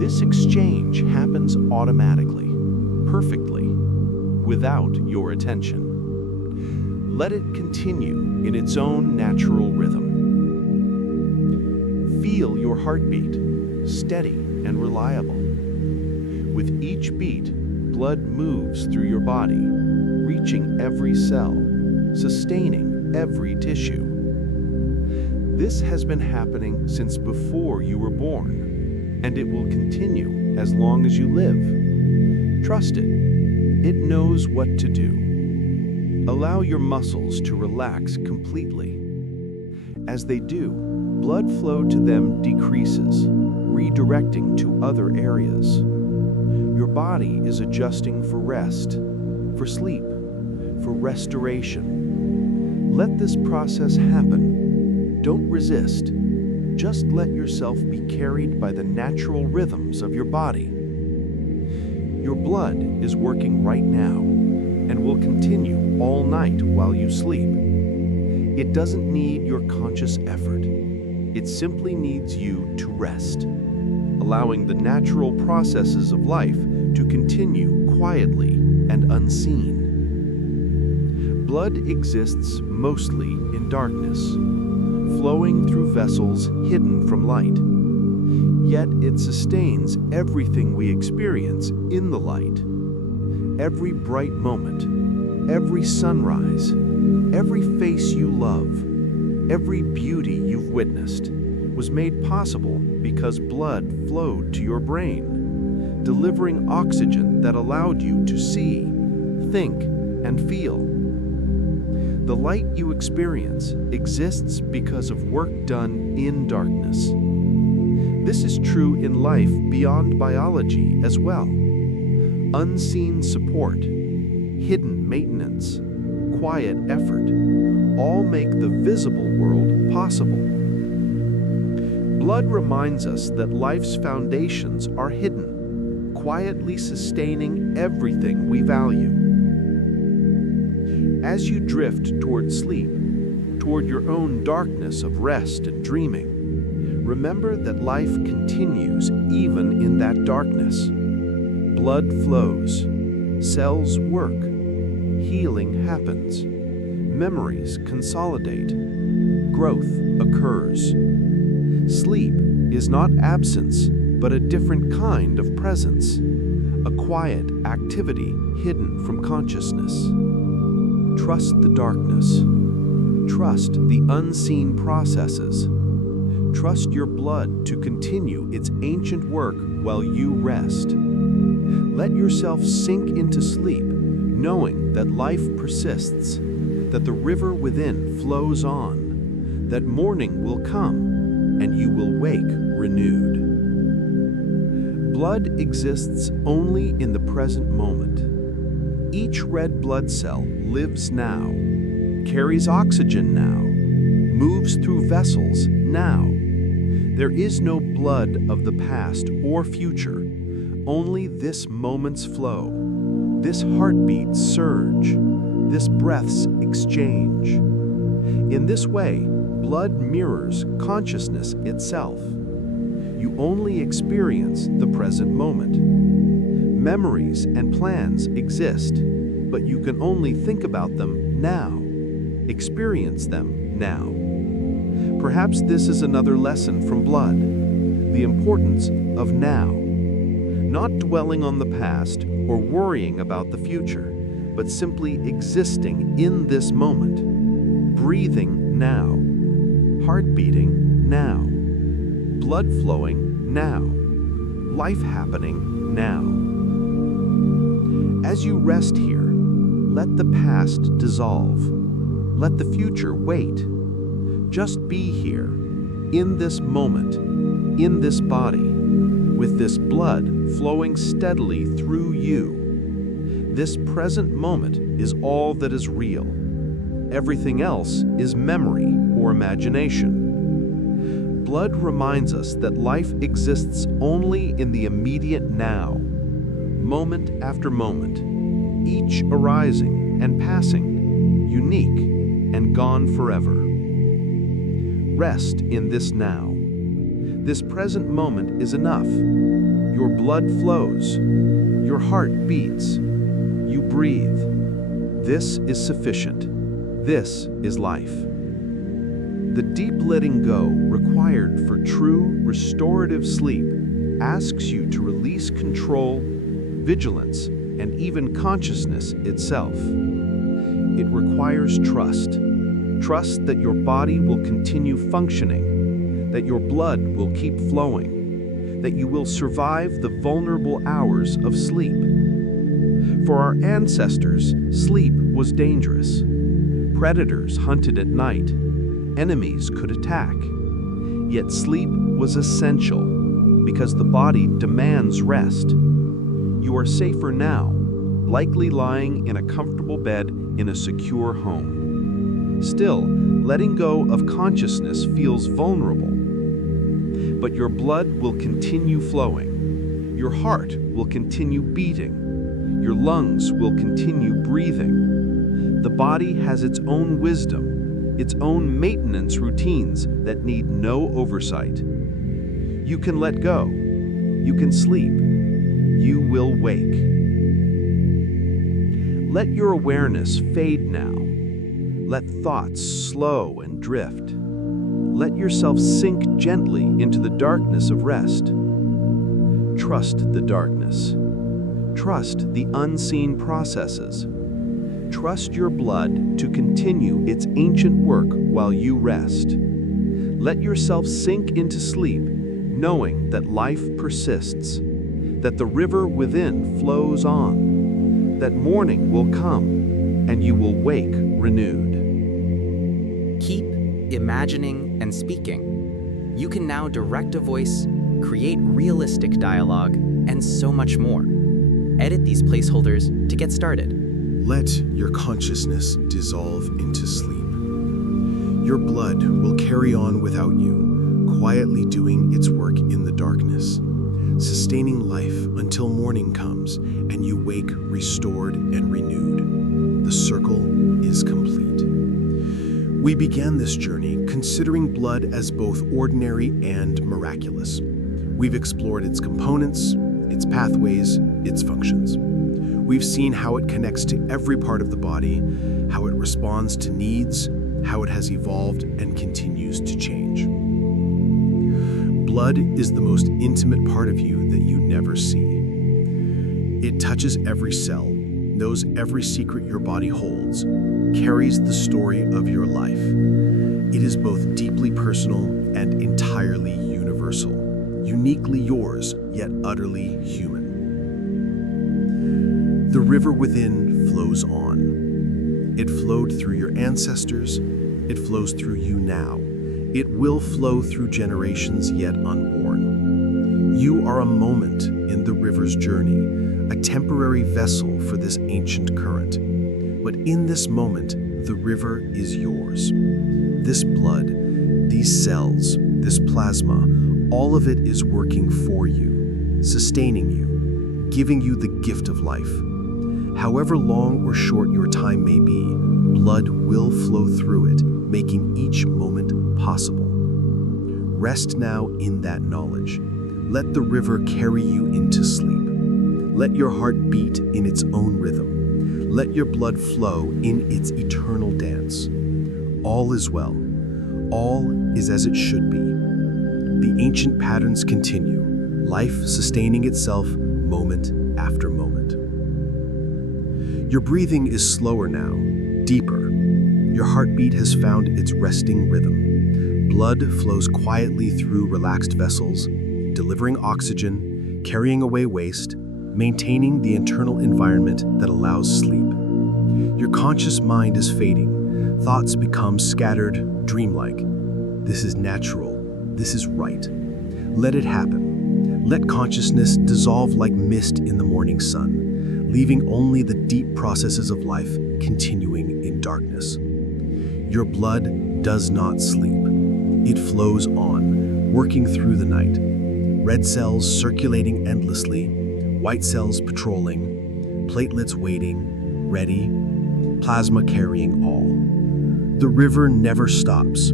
This exchange happens automatically, perfectly, without your attention. Let it continue in its own natural rhythm. Feel your heartbeat, steady and reliable. With each beat, blood moves through your body, reaching every cell, sustaining every tissue. This has been happening since before you were born, and it will continue as long as you live. Trust it. It knows what to do. Allow your muscles to relax completely. As they do, blood flow to them decreases, redirecting to other areas. Your body is adjusting for rest, for sleep, for restoration. Let this process happen. Don't resist. Just let yourself be carried by the natural rhythms of your body. Your blood is working right now and will continue all night while you sleep. It doesn't need your conscious effort. It simply needs you to rest, allowing the natural processes of life to continue quietly and unseen. Blood exists mostly in darkness, flowing through vessels hidden from light. Yet it sustains everything we experience in the light. Every bright moment, every sunrise, every face you love, every beauty you've witnessed was made possible because blood flowed to your brain, delivering oxygen that allowed you to see, think, and feel. The light you experience exists because of work done in darkness. This is true in life beyond biology as well. Unseen support, hidden maintenance, quiet effort, all make the visible world possible. Blood reminds us that life's foundations are hidden, quietly sustaining everything we value. As you drift toward sleep, toward your own darkness of rest and dreaming, remember that life continues even in that darkness. Blood flows, cells work, healing happens, memories consolidate, growth occurs. Sleep is not absence, but a different kind of presence, a quiet activity hidden from consciousness. Trust the darkness. Trust the unseen processes. Trust your blood to continue its ancient work while you rest. Let yourself sink into sleep, knowing that life persists, that the river within flows on, that morning will come, and you will wake renewed. Blood exists only in the present moment. Each red blood cell lives now, carries oxygen now, moves through vessels now. There is no blood of the past or future, only this moment's flow, this heartbeat's surge, this breath's exchange. In this way, blood mirrors consciousness itself. You only experience the present moment. Memories and plans exist, but you can only think about them now, experience them now. Perhaps this is another lesson from blood, the importance of now. Not dwelling on the past or worrying about the future, but simply existing in this moment, breathing now, heart beating now, blood flowing now, life happening now. As you rest here, let the past dissolve. Let the future wait. Just be here, in this moment, in this body, with this blood flowing steadily through you. This present moment is all that is real. Everything else is memory or imagination. Blood reminds us that life exists only in the immediate now, moment after moment, each arising and passing, unique and gone forever. Rest in this now. This present moment is enough. Your blood flows. Your heart beats. You breathe. This is sufficient. This is life. The deep letting go required for true restorative sleep asks you to release control, vigilance, and even consciousness itself. It requires trust. Trust that your body will continue functioning, that your blood will keep flowing, that you will survive the vulnerable hours of sleep. For our ancestors, sleep was dangerous. Predators hunted at night. Enemies could attack. Yet sleep was essential because the body demands rest. You are safer now, likely lying in a comfortable bed in a secure home. Still, letting go of consciousness feels vulnerable. But your blood will continue flowing. Your heart will continue beating. Your lungs will continue breathing. The body has its own wisdom, its own maintenance routines that need no oversight. You can let go. You can sleep. You will wake. Let your awareness fade now. Let thoughts slow and drift. Let yourself sink gently into the darkness of rest. Trust the darkness. Trust the unseen processes. Trust your blood to continue its ancient work while you rest. Let yourself sink into sleep, knowing that life persists, that the river within flows on, that morning will come, and you will wake renewed. Keep imagining and speaking. You can now direct a voice, create realistic dialogue, and so much more. Edit these placeholders to get started. Let your consciousness dissolve into sleep. Your blood will carry on without you, quietly doing its work in the darkness, sustaining life until morning comes and you wake restored and renewed. The circle is complete. We began this journey considering blood as both ordinary and miraculous. We've explored its components, its pathways, its functions. We've seen how it connects to every part of the body, how it responds to needs, how it has evolved and continues to change. Blood is the most intimate part of you that you never see. It touches every cell, knows every secret your body holds, carries the story of your life. It is both deeply personal and entirely universal, uniquely yours, yet utterly human. The river within flows on. It flowed through your ancestors. It flows through you now. It will flow through generations yet unborn. You are a moment in the river's journey, a temporary vessel for this ancient current. But in this moment, the river is yours. This blood, these cells, this plasma, all of it is working for you, sustaining you, giving you the gift of life. However long or short your time may be, blood will flow through it, making each moment possible. Rest now in that knowledge. Let the river carry you into sleep. Let your heart beat in its own rhythm. Let your blood flow in its eternal dance. All is well. All is as it should be. The ancient patterns continue, life sustaining itself moment after moment. Your breathing is slower now, deeper. Your heartbeat has found its resting rhythm. Blood flows quietly through relaxed vessels, delivering oxygen, carrying away waste, maintaining the internal environment that allows sleep. Your conscious mind is fading. Thoughts become scattered, dreamlike. This is natural. This is right. Let it happen. Let consciousness dissolve like mist in the morning sun, leaving only the deep processes of life continuing in darkness. Your blood does not sleep. It flows on, working through the night. Red cells circulating endlessly, white cells patrolling, platelets waiting, ready, plasma carrying all. The river never stops.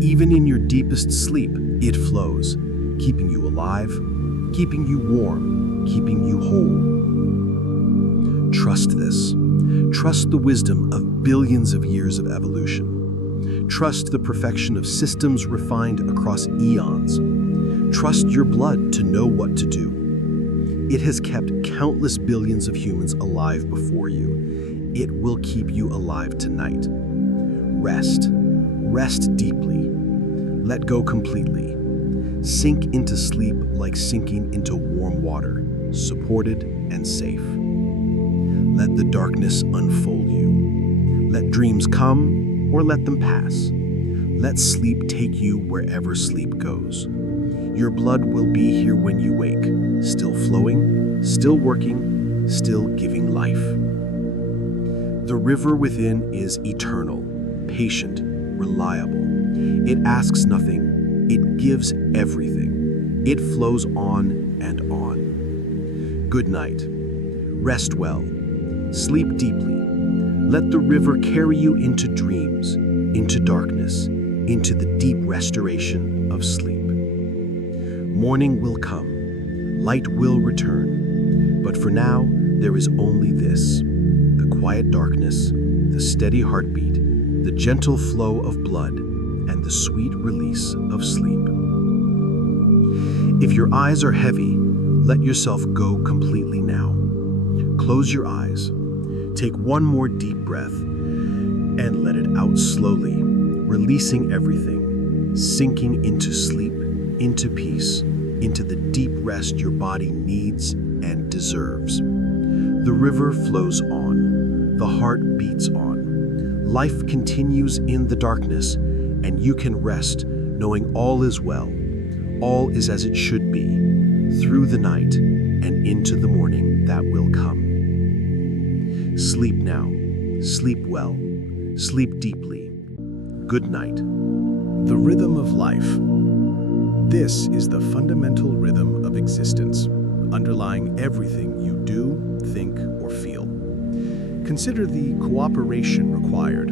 Even in your deepest sleep, it flows, keeping you alive, keeping you warm, keeping you whole. Trust this. Trust the wisdom of billions of years of evolution. Trust the perfection of systems refined across eons. Trust your blood to know what to do. It has kept countless billions of humans alive before you. It will keep you alive tonight. Rest. Rest deeply. Let go completely. Sink into sleep like sinking into warm water, supported and safe. Let the darkness unfold you. Let dreams come or let them pass. Let sleep take you wherever sleep goes. Your blood will be here when you wake, still flowing, still working, still giving life. The river within is eternal, patient, reliable. It asks nothing, it gives everything. It flows on and on. Good night. Rest well. Sleep deeply. Let the river carry you into dreams, into darkness, into the deep restoration of sleep. Morning will come. Light will return. But for now, there is only this: the quiet darkness, the steady heartbeat, the gentle flow of blood, and the sweet release of sleep. If your eyes are heavy, let yourself go completely now. Close your eyes. Take one more deep breath and let it out slowly, releasing everything, sinking into sleep, into peace, into the deep rest your body needs and deserves. The river flows on. The heart beats on. Life continues in the darkness, and you can rest knowing all is well. All is as it should be, through the night and into the morning that will come. Sleep now. Sleep well. Sleep deeply. Good night. The rhythm of life. This is the fundamental rhythm of existence, underlying everything you do, think, or feel. Consider the cooperation required.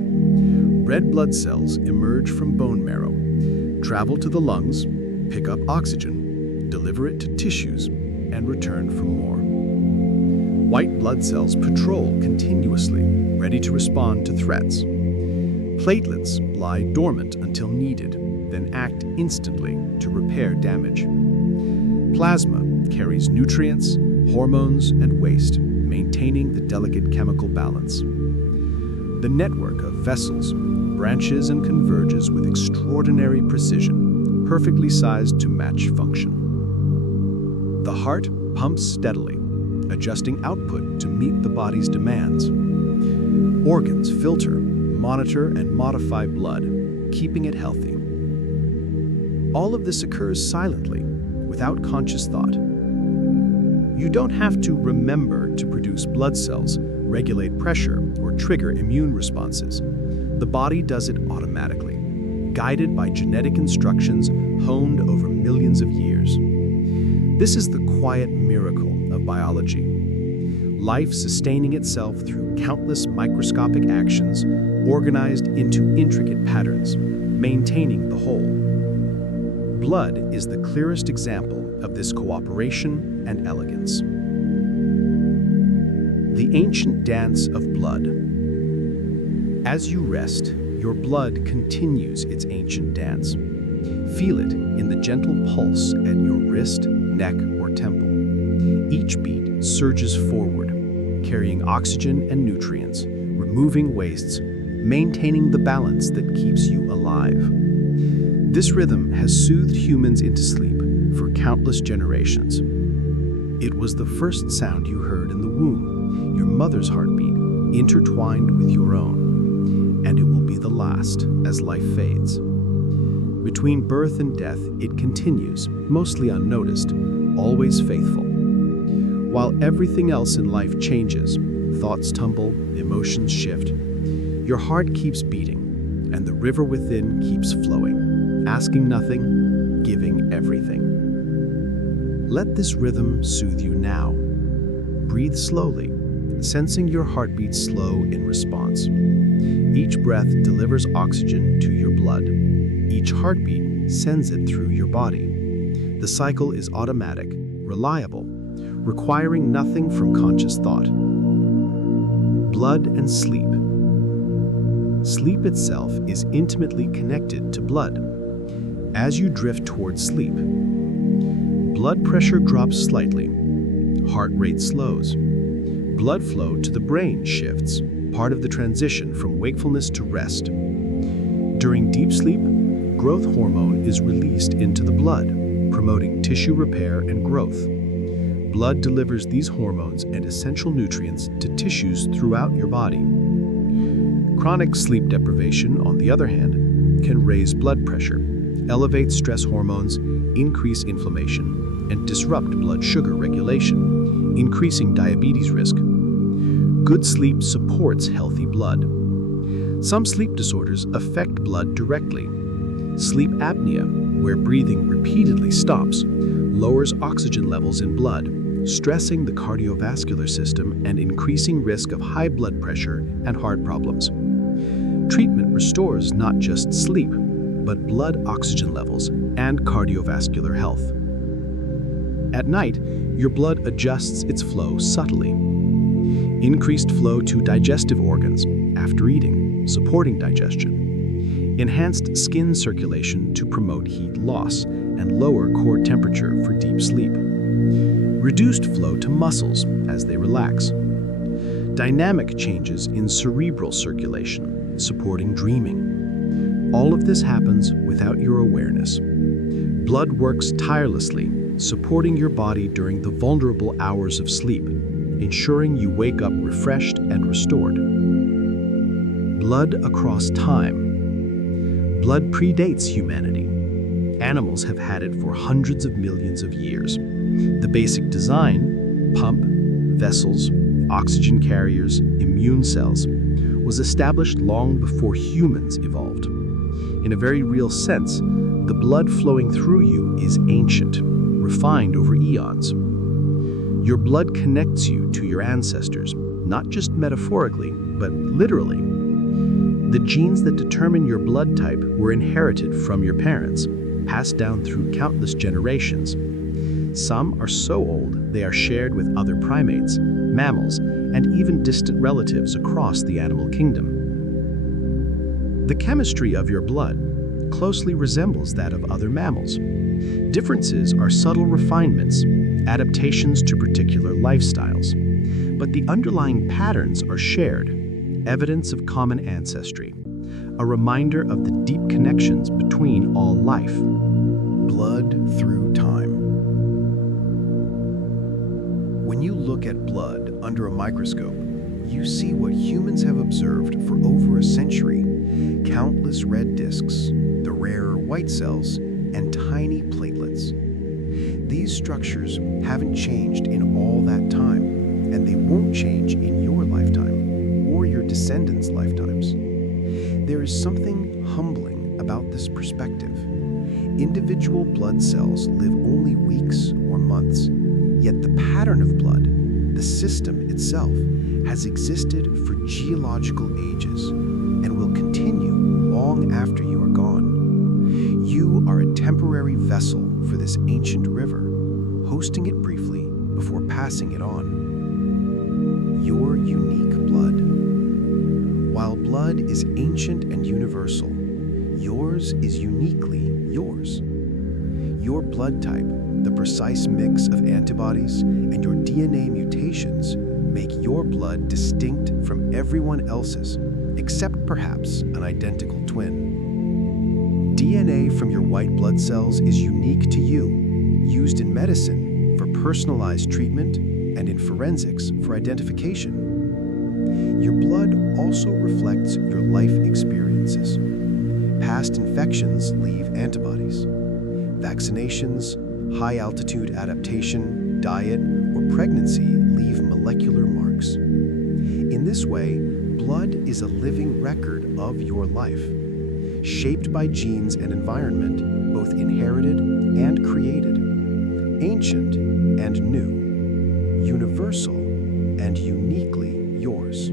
Red blood cells emerge from bone marrow, travel to the lungs, pick up oxygen, deliver it to tissues, and return for more. White blood cells patrol continuously, ready to respond to threats. Platelets lie dormant until needed, then act instantly to repair damage. Plasma carries nutrients, hormones, and waste, maintaining the delicate chemical balance. The network of vessels branches and converges with extraordinary precision, perfectly sized to match function. The heart pumps steadily, adjusting output to meet the body's demands. Organs filter, monitor, and modify blood, keeping it healthy. All of this occurs silently, without conscious thought. You don't have to remember to produce blood cells, regulate pressure, or trigger immune responses. The body does it automatically, guided by genetic instructions honed over millions of years. This is the quiet miracle of biology. Life sustaining itself through countless microscopic actions organized into intricate patterns, maintaining the whole. Blood is the clearest example of this cooperation and elegance. The ancient dance of blood. As you rest, your blood continues its ancient dance. Feel it in the gentle pulse at your wrist, neck, or temple. Each beat surges forward, carrying oxygen and nutrients, removing wastes, maintaining the balance that keeps you alive. This rhythm has soothed humans into sleep for countless generations. It was the first sound you heard in the womb, your mother's heartbeat, intertwined with your own, and it will be the last as life fades. Between birth and death, it continues, mostly unnoticed, always faithful. While everything else in life changes, thoughts tumble, emotions shift, your heart keeps beating, and the river within keeps flowing, asking nothing, giving everything. Let this rhythm soothe you now. Breathe slowly, sensing your heartbeat slow in response. Each breath delivers oxygen to your blood. Each heartbeat sends it through your body. The cycle is automatic, reliable, requiring nothing from conscious thought. Blood and sleep. Sleep itself is intimately connected to blood. As you drift towards sleep, blood pressure drops slightly, heart rate slows, blood flow to the brain shifts, part of the transition from wakefulness to rest. During deep sleep, growth hormone is released into the blood, promoting tissue repair and growth. Blood delivers these hormones and essential nutrients to tissues throughout your body. Chronic sleep deprivation, on the other hand, can raise blood pressure, elevate stress hormones, increase inflammation, and disrupt blood sugar regulation, increasing diabetes risk. Good sleep supports healthy blood. Some sleep disorders affect blood directly. Sleep apnea, where breathing repeatedly stops, lowers oxygen levels in blood, stressing the cardiovascular system and increasing risk of high blood pressure and heart problems. Treatment restores not just sleep, but blood oxygen levels and cardiovascular health. At night, your blood adjusts its flow subtly. Increased flow to digestive organs after eating, supporting digestion. Enhanced skin circulation to promote heat loss and lower core temperature for deep sleep. Reduced flow to muscles as they relax. Dynamic changes in cerebral circulation, supporting dreaming. All of this happens without your awareness. Blood works tirelessly, supporting your body during the vulnerable hours of sleep, ensuring you wake up refreshed and restored. Blood across time. Blood predates humanity. Animals have had it for hundreds of millions of years. The basic design, pump, vessels, oxygen carriers, immune cells, was established long before humans evolved. In a very real sense, the blood flowing through you is ancient, refined over eons. Your blood connects you to your ancestors, not just metaphorically, but literally. The genes that determine your blood type were inherited from your parents, passed down through countless generations. Some are so old they are shared with other primates, mammals, and even distant relatives across the animal kingdom. The chemistry of your blood closely resembles that of other mammals. Differences are subtle refinements, adaptations to particular lifestyles, but the underlying patterns are shared, evidence of common ancestry, a reminder of the deep connections between all life. Blood through time. When you look at blood under a microscope, you see what humans have observed for over a century: countless red discs, the rarer white cells, and tiny platelets. These structures haven't changed in all that time, and they won't change in your lifetime or your descendants' lifetimes. There is something humbling about this perspective. Individual blood cells live only weeks or months, yet the pattern of blood, the system itself, has existed for geological ages and will continue long after you are gone. You are a temporary vessel for this ancient river, hosting it briefly before passing it on. Your unique blood. While blood is ancient and universal, yours is uniquely yours. Your blood type, the precise mix of antibodies, and your DNA mutations make your blood distinct from everyone else's, except perhaps an identical twin. DNA from your white blood cells is unique to you, used in medicine for personalized treatment and in forensics for identification. Your blood also reflects your life experiences. Past infections leave antibodies. Vaccinations, high-altitude adaptation, diet, or pregnancy leave molecular marks. In this way, blood is a living record of your life, shaped by genes and environment, both inherited and created, ancient and new, universal and uniquely yours.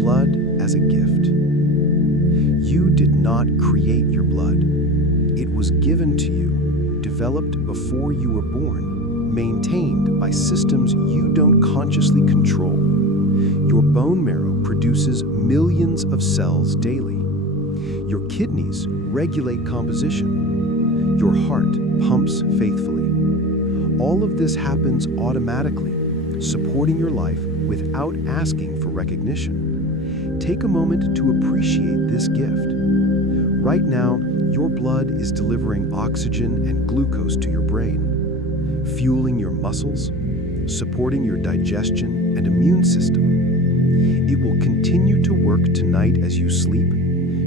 Blood as a gift. You did not create your blood. It was given to you, developed before you were born, maintained by systems you don't consciously control. Your bone marrow produces millions of cells daily. Your kidneys regulate composition. Your heart pumps faithfully. All of this happens automatically, supporting your life without asking for recognition. Take a moment to appreciate this gift. Right now, your blood is delivering oxygen and glucose to your brain, fueling your muscles, supporting your digestion and immune system. It will continue to work tonight as you sleep,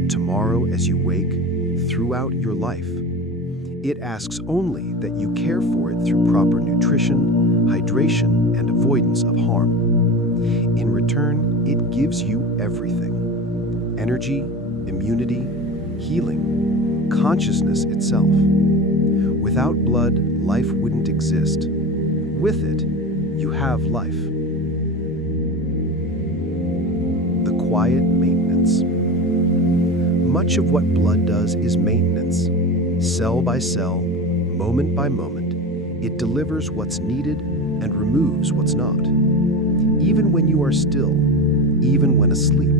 tomorrow as you wake, throughout your life. It asks only that you care for it through proper nutrition, hydration, and avoidance of harm. In return, it gives you everything: energy, immunity, healing, consciousness itself. Without blood, life wouldn't exist. With it, you have life. The quiet maintenance. Much of what blood does is maintenance. Cell by cell, moment by moment, it delivers what's needed and removes what's not. Even when you are still, even when asleep,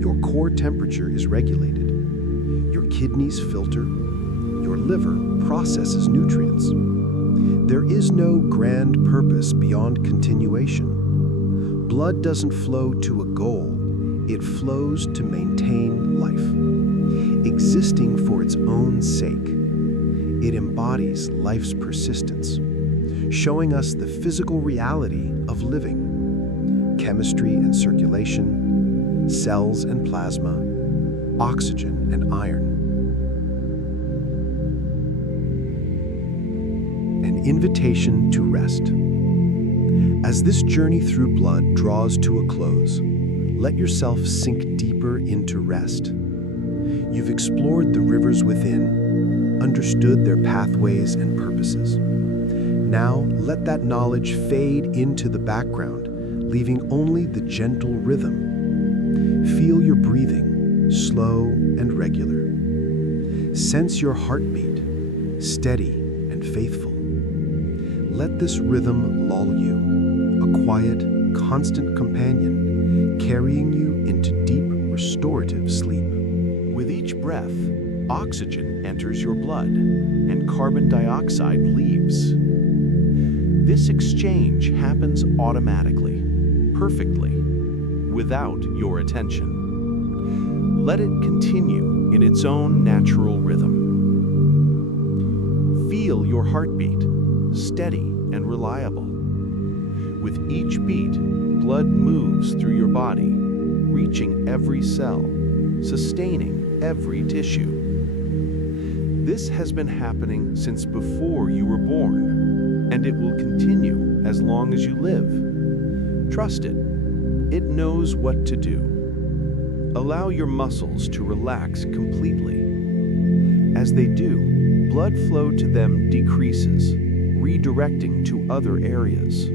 your core temperature is regulated. Your kidneys filter. Your liver processes nutrients. There is no grand purpose beyond continuation. Blood doesn't flow to a goal. It flows to maintain life, existing for its own sake. It embodies life's persistence, showing us the physical reality of living: chemistry and circulation, cells and plasma, oxygen and iron. An invitation to rest. As this journey through blood draws to a close, let yourself sink deeper into rest. You've explored the rivers within, understood their pathways and purposes. Now, let that knowledge fade into the background, leaving only the gentle rhythm. Feel your breathing, slow and regular. Sense your heartbeat, steady and faithful. Let this rhythm lull you, a quiet, constant companion, carrying you into deep, restorative sleep. With each breath, oxygen enters your blood and carbon dioxide leaves. This exchange happens automatically, perfectly, without your attention. Let it continue in its own natural rhythm. Feel your heartbeat, steady and reliable. With each beat, blood moves through your body, reaching every cell, sustaining every tissue. This has been happening since before you were born, and it will continue as long as you live. Trust it. It knows what to do. Allow your muscles to relax completely. As they do, blood flow to them decreases, redirecting to other areas.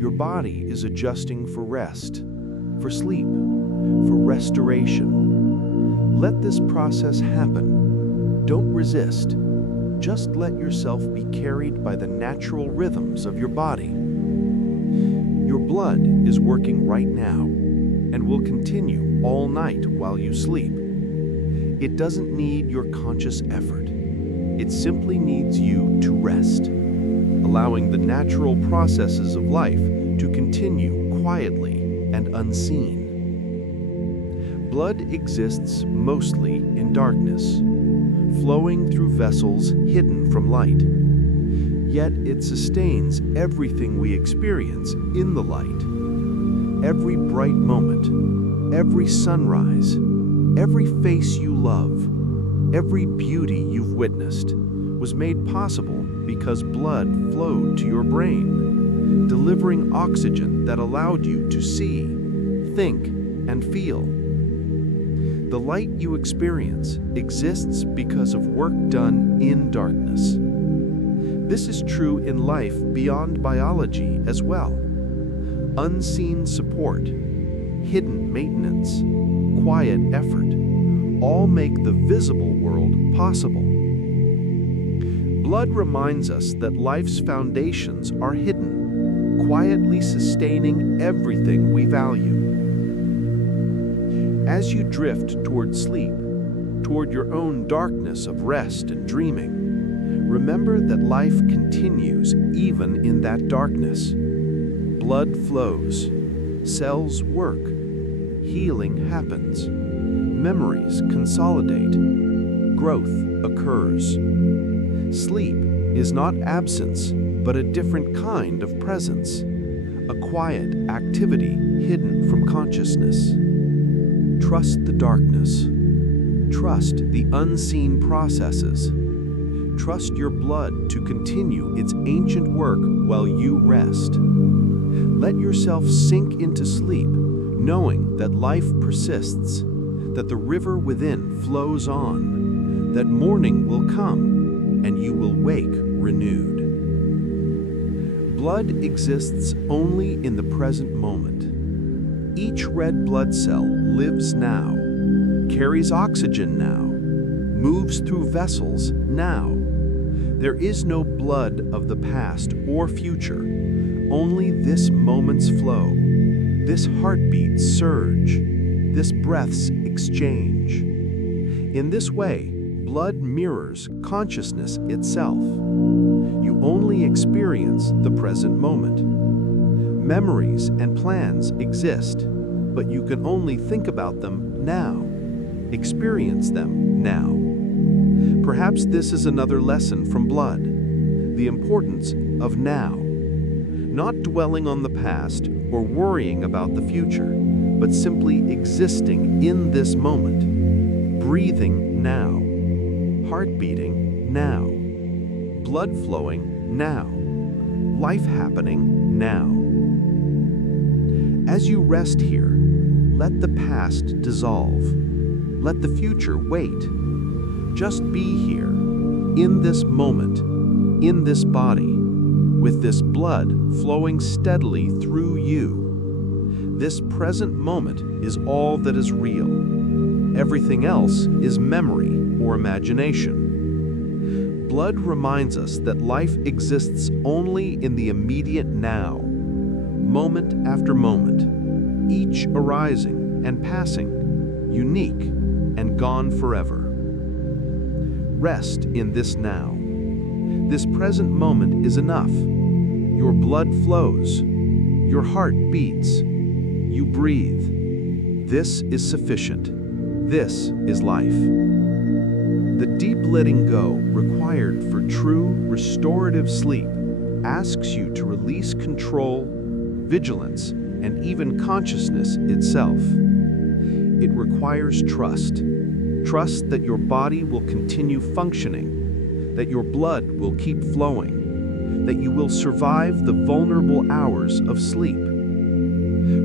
Your body is adjusting for rest, for sleep, for restoration. Let this process happen. Don't resist. Just let yourself be carried by the natural rhythms of your body. Your blood is working right now and will continue all night while you sleep. It doesn't need your conscious effort. It simply needs you to rest, allowing the natural processes of life to continue quietly and unseen. Blood exists mostly in darkness, flowing through vessels hidden from light. Yet it sustains everything we experience in the light. Every bright moment, every sunrise, every face you love, every beauty you've witnessed was made possible because blood flowed to your brain, delivering oxygen that allowed you to see, think, and feel. The light you experience exists because of work done in darkness. This is true in life beyond biology as well. Unseen support, hidden maintenance, quiet effort, all make the visible world possible. Blood reminds us that life's foundations are hidden, quietly sustaining everything we value. As you drift toward sleep, toward your own darkness of rest and dreaming, remember that life continues even in that darkness. Blood flows, cells work, healing happens, memories consolidate, growth occurs. Sleep is not absence, but a different kind of presence, a quiet activity hidden from consciousness. Trust the darkness. Trust the unseen processes. Trust your blood to continue its ancient work while you rest. Let yourself sink into sleep, knowing that life persists, that the river within flows on, that morning will come, and you will wake renewed. Blood exists only in the present moment. Each red blood cell lives now, carries oxygen now, moves through vessels now. There is no blood of the past or future, only this moment's flow, this heartbeat's surge, this breath's exchange. In this way, blood mirrors consciousness itself. You only experience the present moment. Memories and plans exist, but you can only think about them now, experience them now. Perhaps this is another lesson from blood, the importance of now. Not dwelling on the past or worrying about the future, but simply existing in this moment, breathing now, heart beating now, blood flowing now, life happening now. As you rest here, let the past dissolve. Let the future wait. Just be here, in this moment, in this body, with this blood flowing steadily through you. This present moment is all that is real. Everything else is memory or imagination. Blood reminds us that life exists only in the immediate now, moment after moment, each arising and passing, unique and gone forever. Rest in this now. This present moment is enough. Your blood flows, your heart beats, you breathe. This is sufficient. This is life. The deep letting go required for true restorative sleep asks you to release control, vigilance, and even consciousness itself. It requires trust. Trust that your body will continue functioning, that your blood will keep flowing, that you will survive the vulnerable hours of sleep.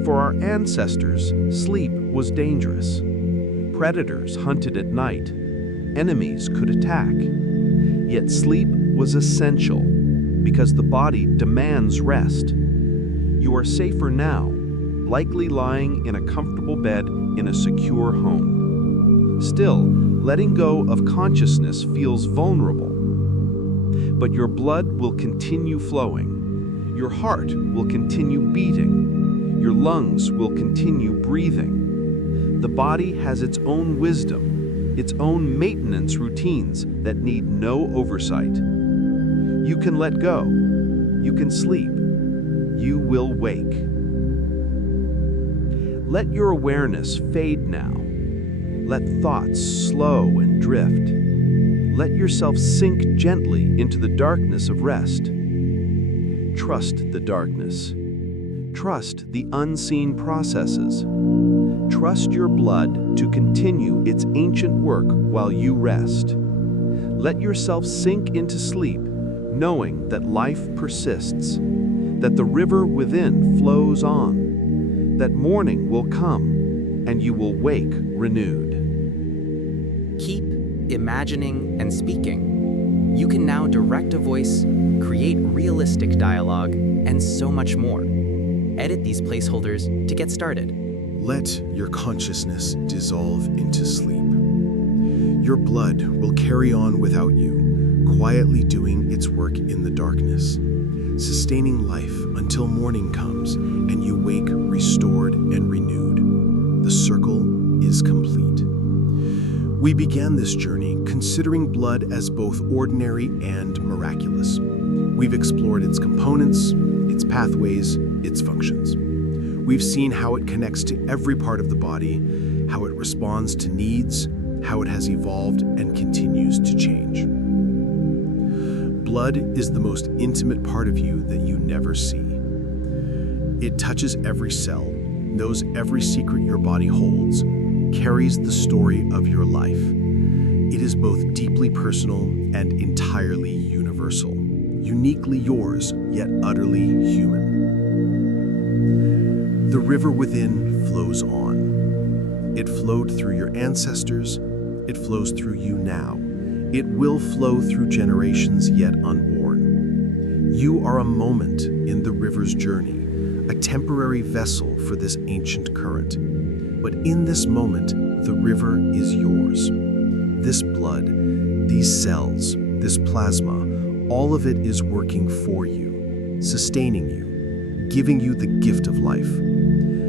For our ancestors, sleep was dangerous. Predators hunted at night. Enemies could attack. Yet sleep was essential because the body demands rest. You are safer now, likely lying in a comfortable bed in a secure home. Still, letting go of consciousness feels vulnerable. But your blood will continue flowing. Your heart will continue beating. Your lungs will continue breathing. The body has its own wisdom, its own maintenance routines that need no oversight. You can let go. You can sleep. You will wake. Let your awareness fade now, Let thoughts slow and drift. Let yourself sink gently into the darkness of rest. Trust the darkness. Trust the unseen processes. Trust your blood to continue its ancient work while you rest. Let yourself sink into sleep, knowing that life persists, that the river within flows on, that morning will come, and you will wake renewed. Keep imagining and speaking. You can now direct a voice, create realistic dialogue, and so much more. Edit these placeholders to get started. Let your consciousness dissolve into sleep. Your blood will carry on without you, quietly doing its work in the darkness, sustaining life until morning comes and you wake restored and renewed. The circle is complete. We began this journey considering blood as both ordinary and miraculous. We've explored its components, its pathways, its functions. We've seen how it connects to every part of the body, how it responds to needs, how it has evolved and continues to change. Blood is the most intimate part of you that you never see. It touches every cell, knows every secret your body holds, carries the story of your life. It is both deeply personal and entirely universal, uniquely yours, yet utterly human. The river within flows on. It flowed through your ancestors. It flows through you now. It will flow through generations yet unborn. You are a moment in the river's journey, a temporary vessel for this ancient current. But in this moment, the river is yours. This blood, these cells, this plasma, all of it is working for you, sustaining you, giving you the gift of life.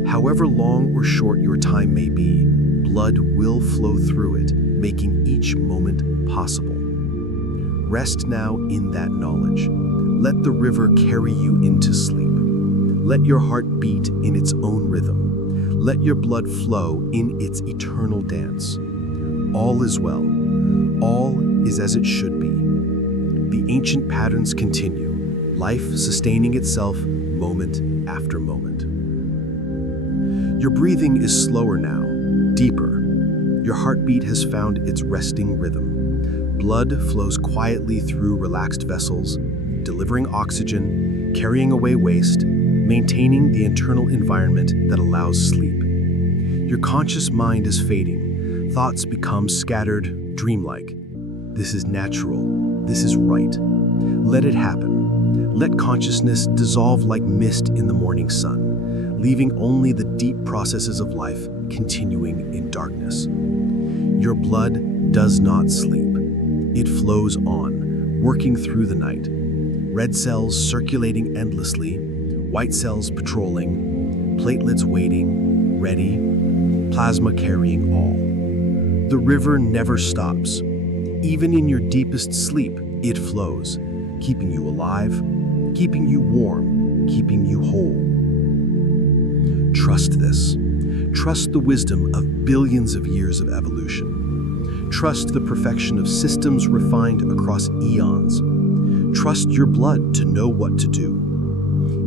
However long or short your time may be, blood will flow through it, making each moment possible. Rest now in that knowledge. Let the river carry you into sleep. Let your heart beat in its own rhythm. Let your blood flow in its eternal dance. All is well. All is as it should be. The ancient patterns continue, life sustaining itself moment after moment. Your breathing is slower now, deeper. Your heartbeat has found its resting rhythm. Blood flows quietly through relaxed vessels, delivering oxygen, carrying away waste, maintaining the internal environment that allows sleep. Your conscious mind is fading. Thoughts become scattered, dreamlike. This is natural. This is right. Let it happen. Let consciousness dissolve like mist in the morning sun, leaving only the deep processes of life continuing in darkness. Your blood does not sleep. It flows on, working through the night. Red cells circulating endlessly, white cells patrolling, platelets waiting, ready, plasma carrying all. The river never stops. Even in your deepest sleep, it flows, keeping you alive, keeping you warm, keeping you whole. Trust this. Trust the wisdom of billions of years of evolution. Trust the perfection of systems refined across eons. Trust your blood to know what to do.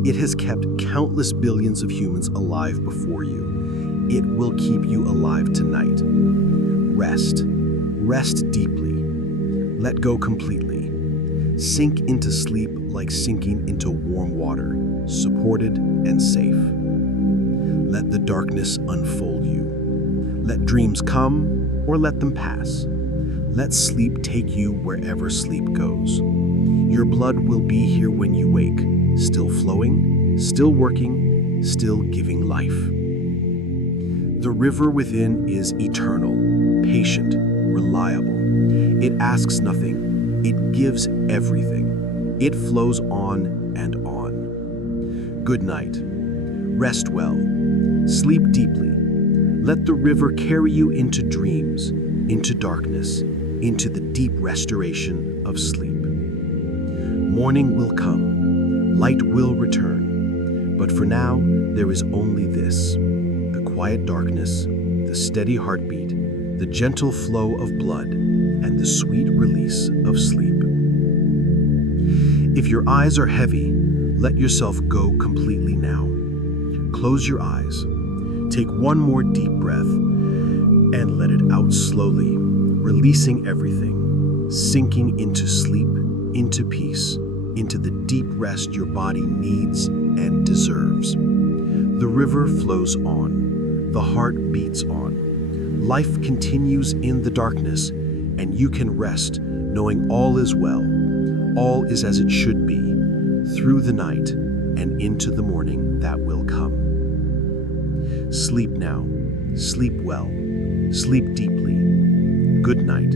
It has kept countless billions of humans alive before you. It will keep you alive tonight. Rest. Rest deeply. Let go completely. Sink into sleep like sinking into warm water, supported and safe. Let the darkness unfold you. Let dreams come or let them pass. Let sleep take you wherever sleep goes. Your blood will be here when you wake, still flowing, still working, still giving life. The river within is eternal, patient, reliable. It asks nothing. It gives everything. It flows on and on. Good night. Rest well. Sleep deeply. Let the river carry you into dreams, into darkness, into the deep restoration of sleep. Morning will come. Light will return. But for now, there is only this: the quiet darkness, the steady heartbeat, the the gentle flow of blood, and the sweet release of sleep. If your eyes are heavy, let yourself go completely now. Close your eyes. Take one more deep breath and let it out slowly, releasing everything, sinking into sleep, into peace, into the deep rest your body needs and deserves. The river flows on. The heart beats on. Life continues in the darkness, and you can rest knowing all is well. All is as it should be, through the night and into the morning that will come. Sleep now. Sleep well. Sleep deeply. Good night.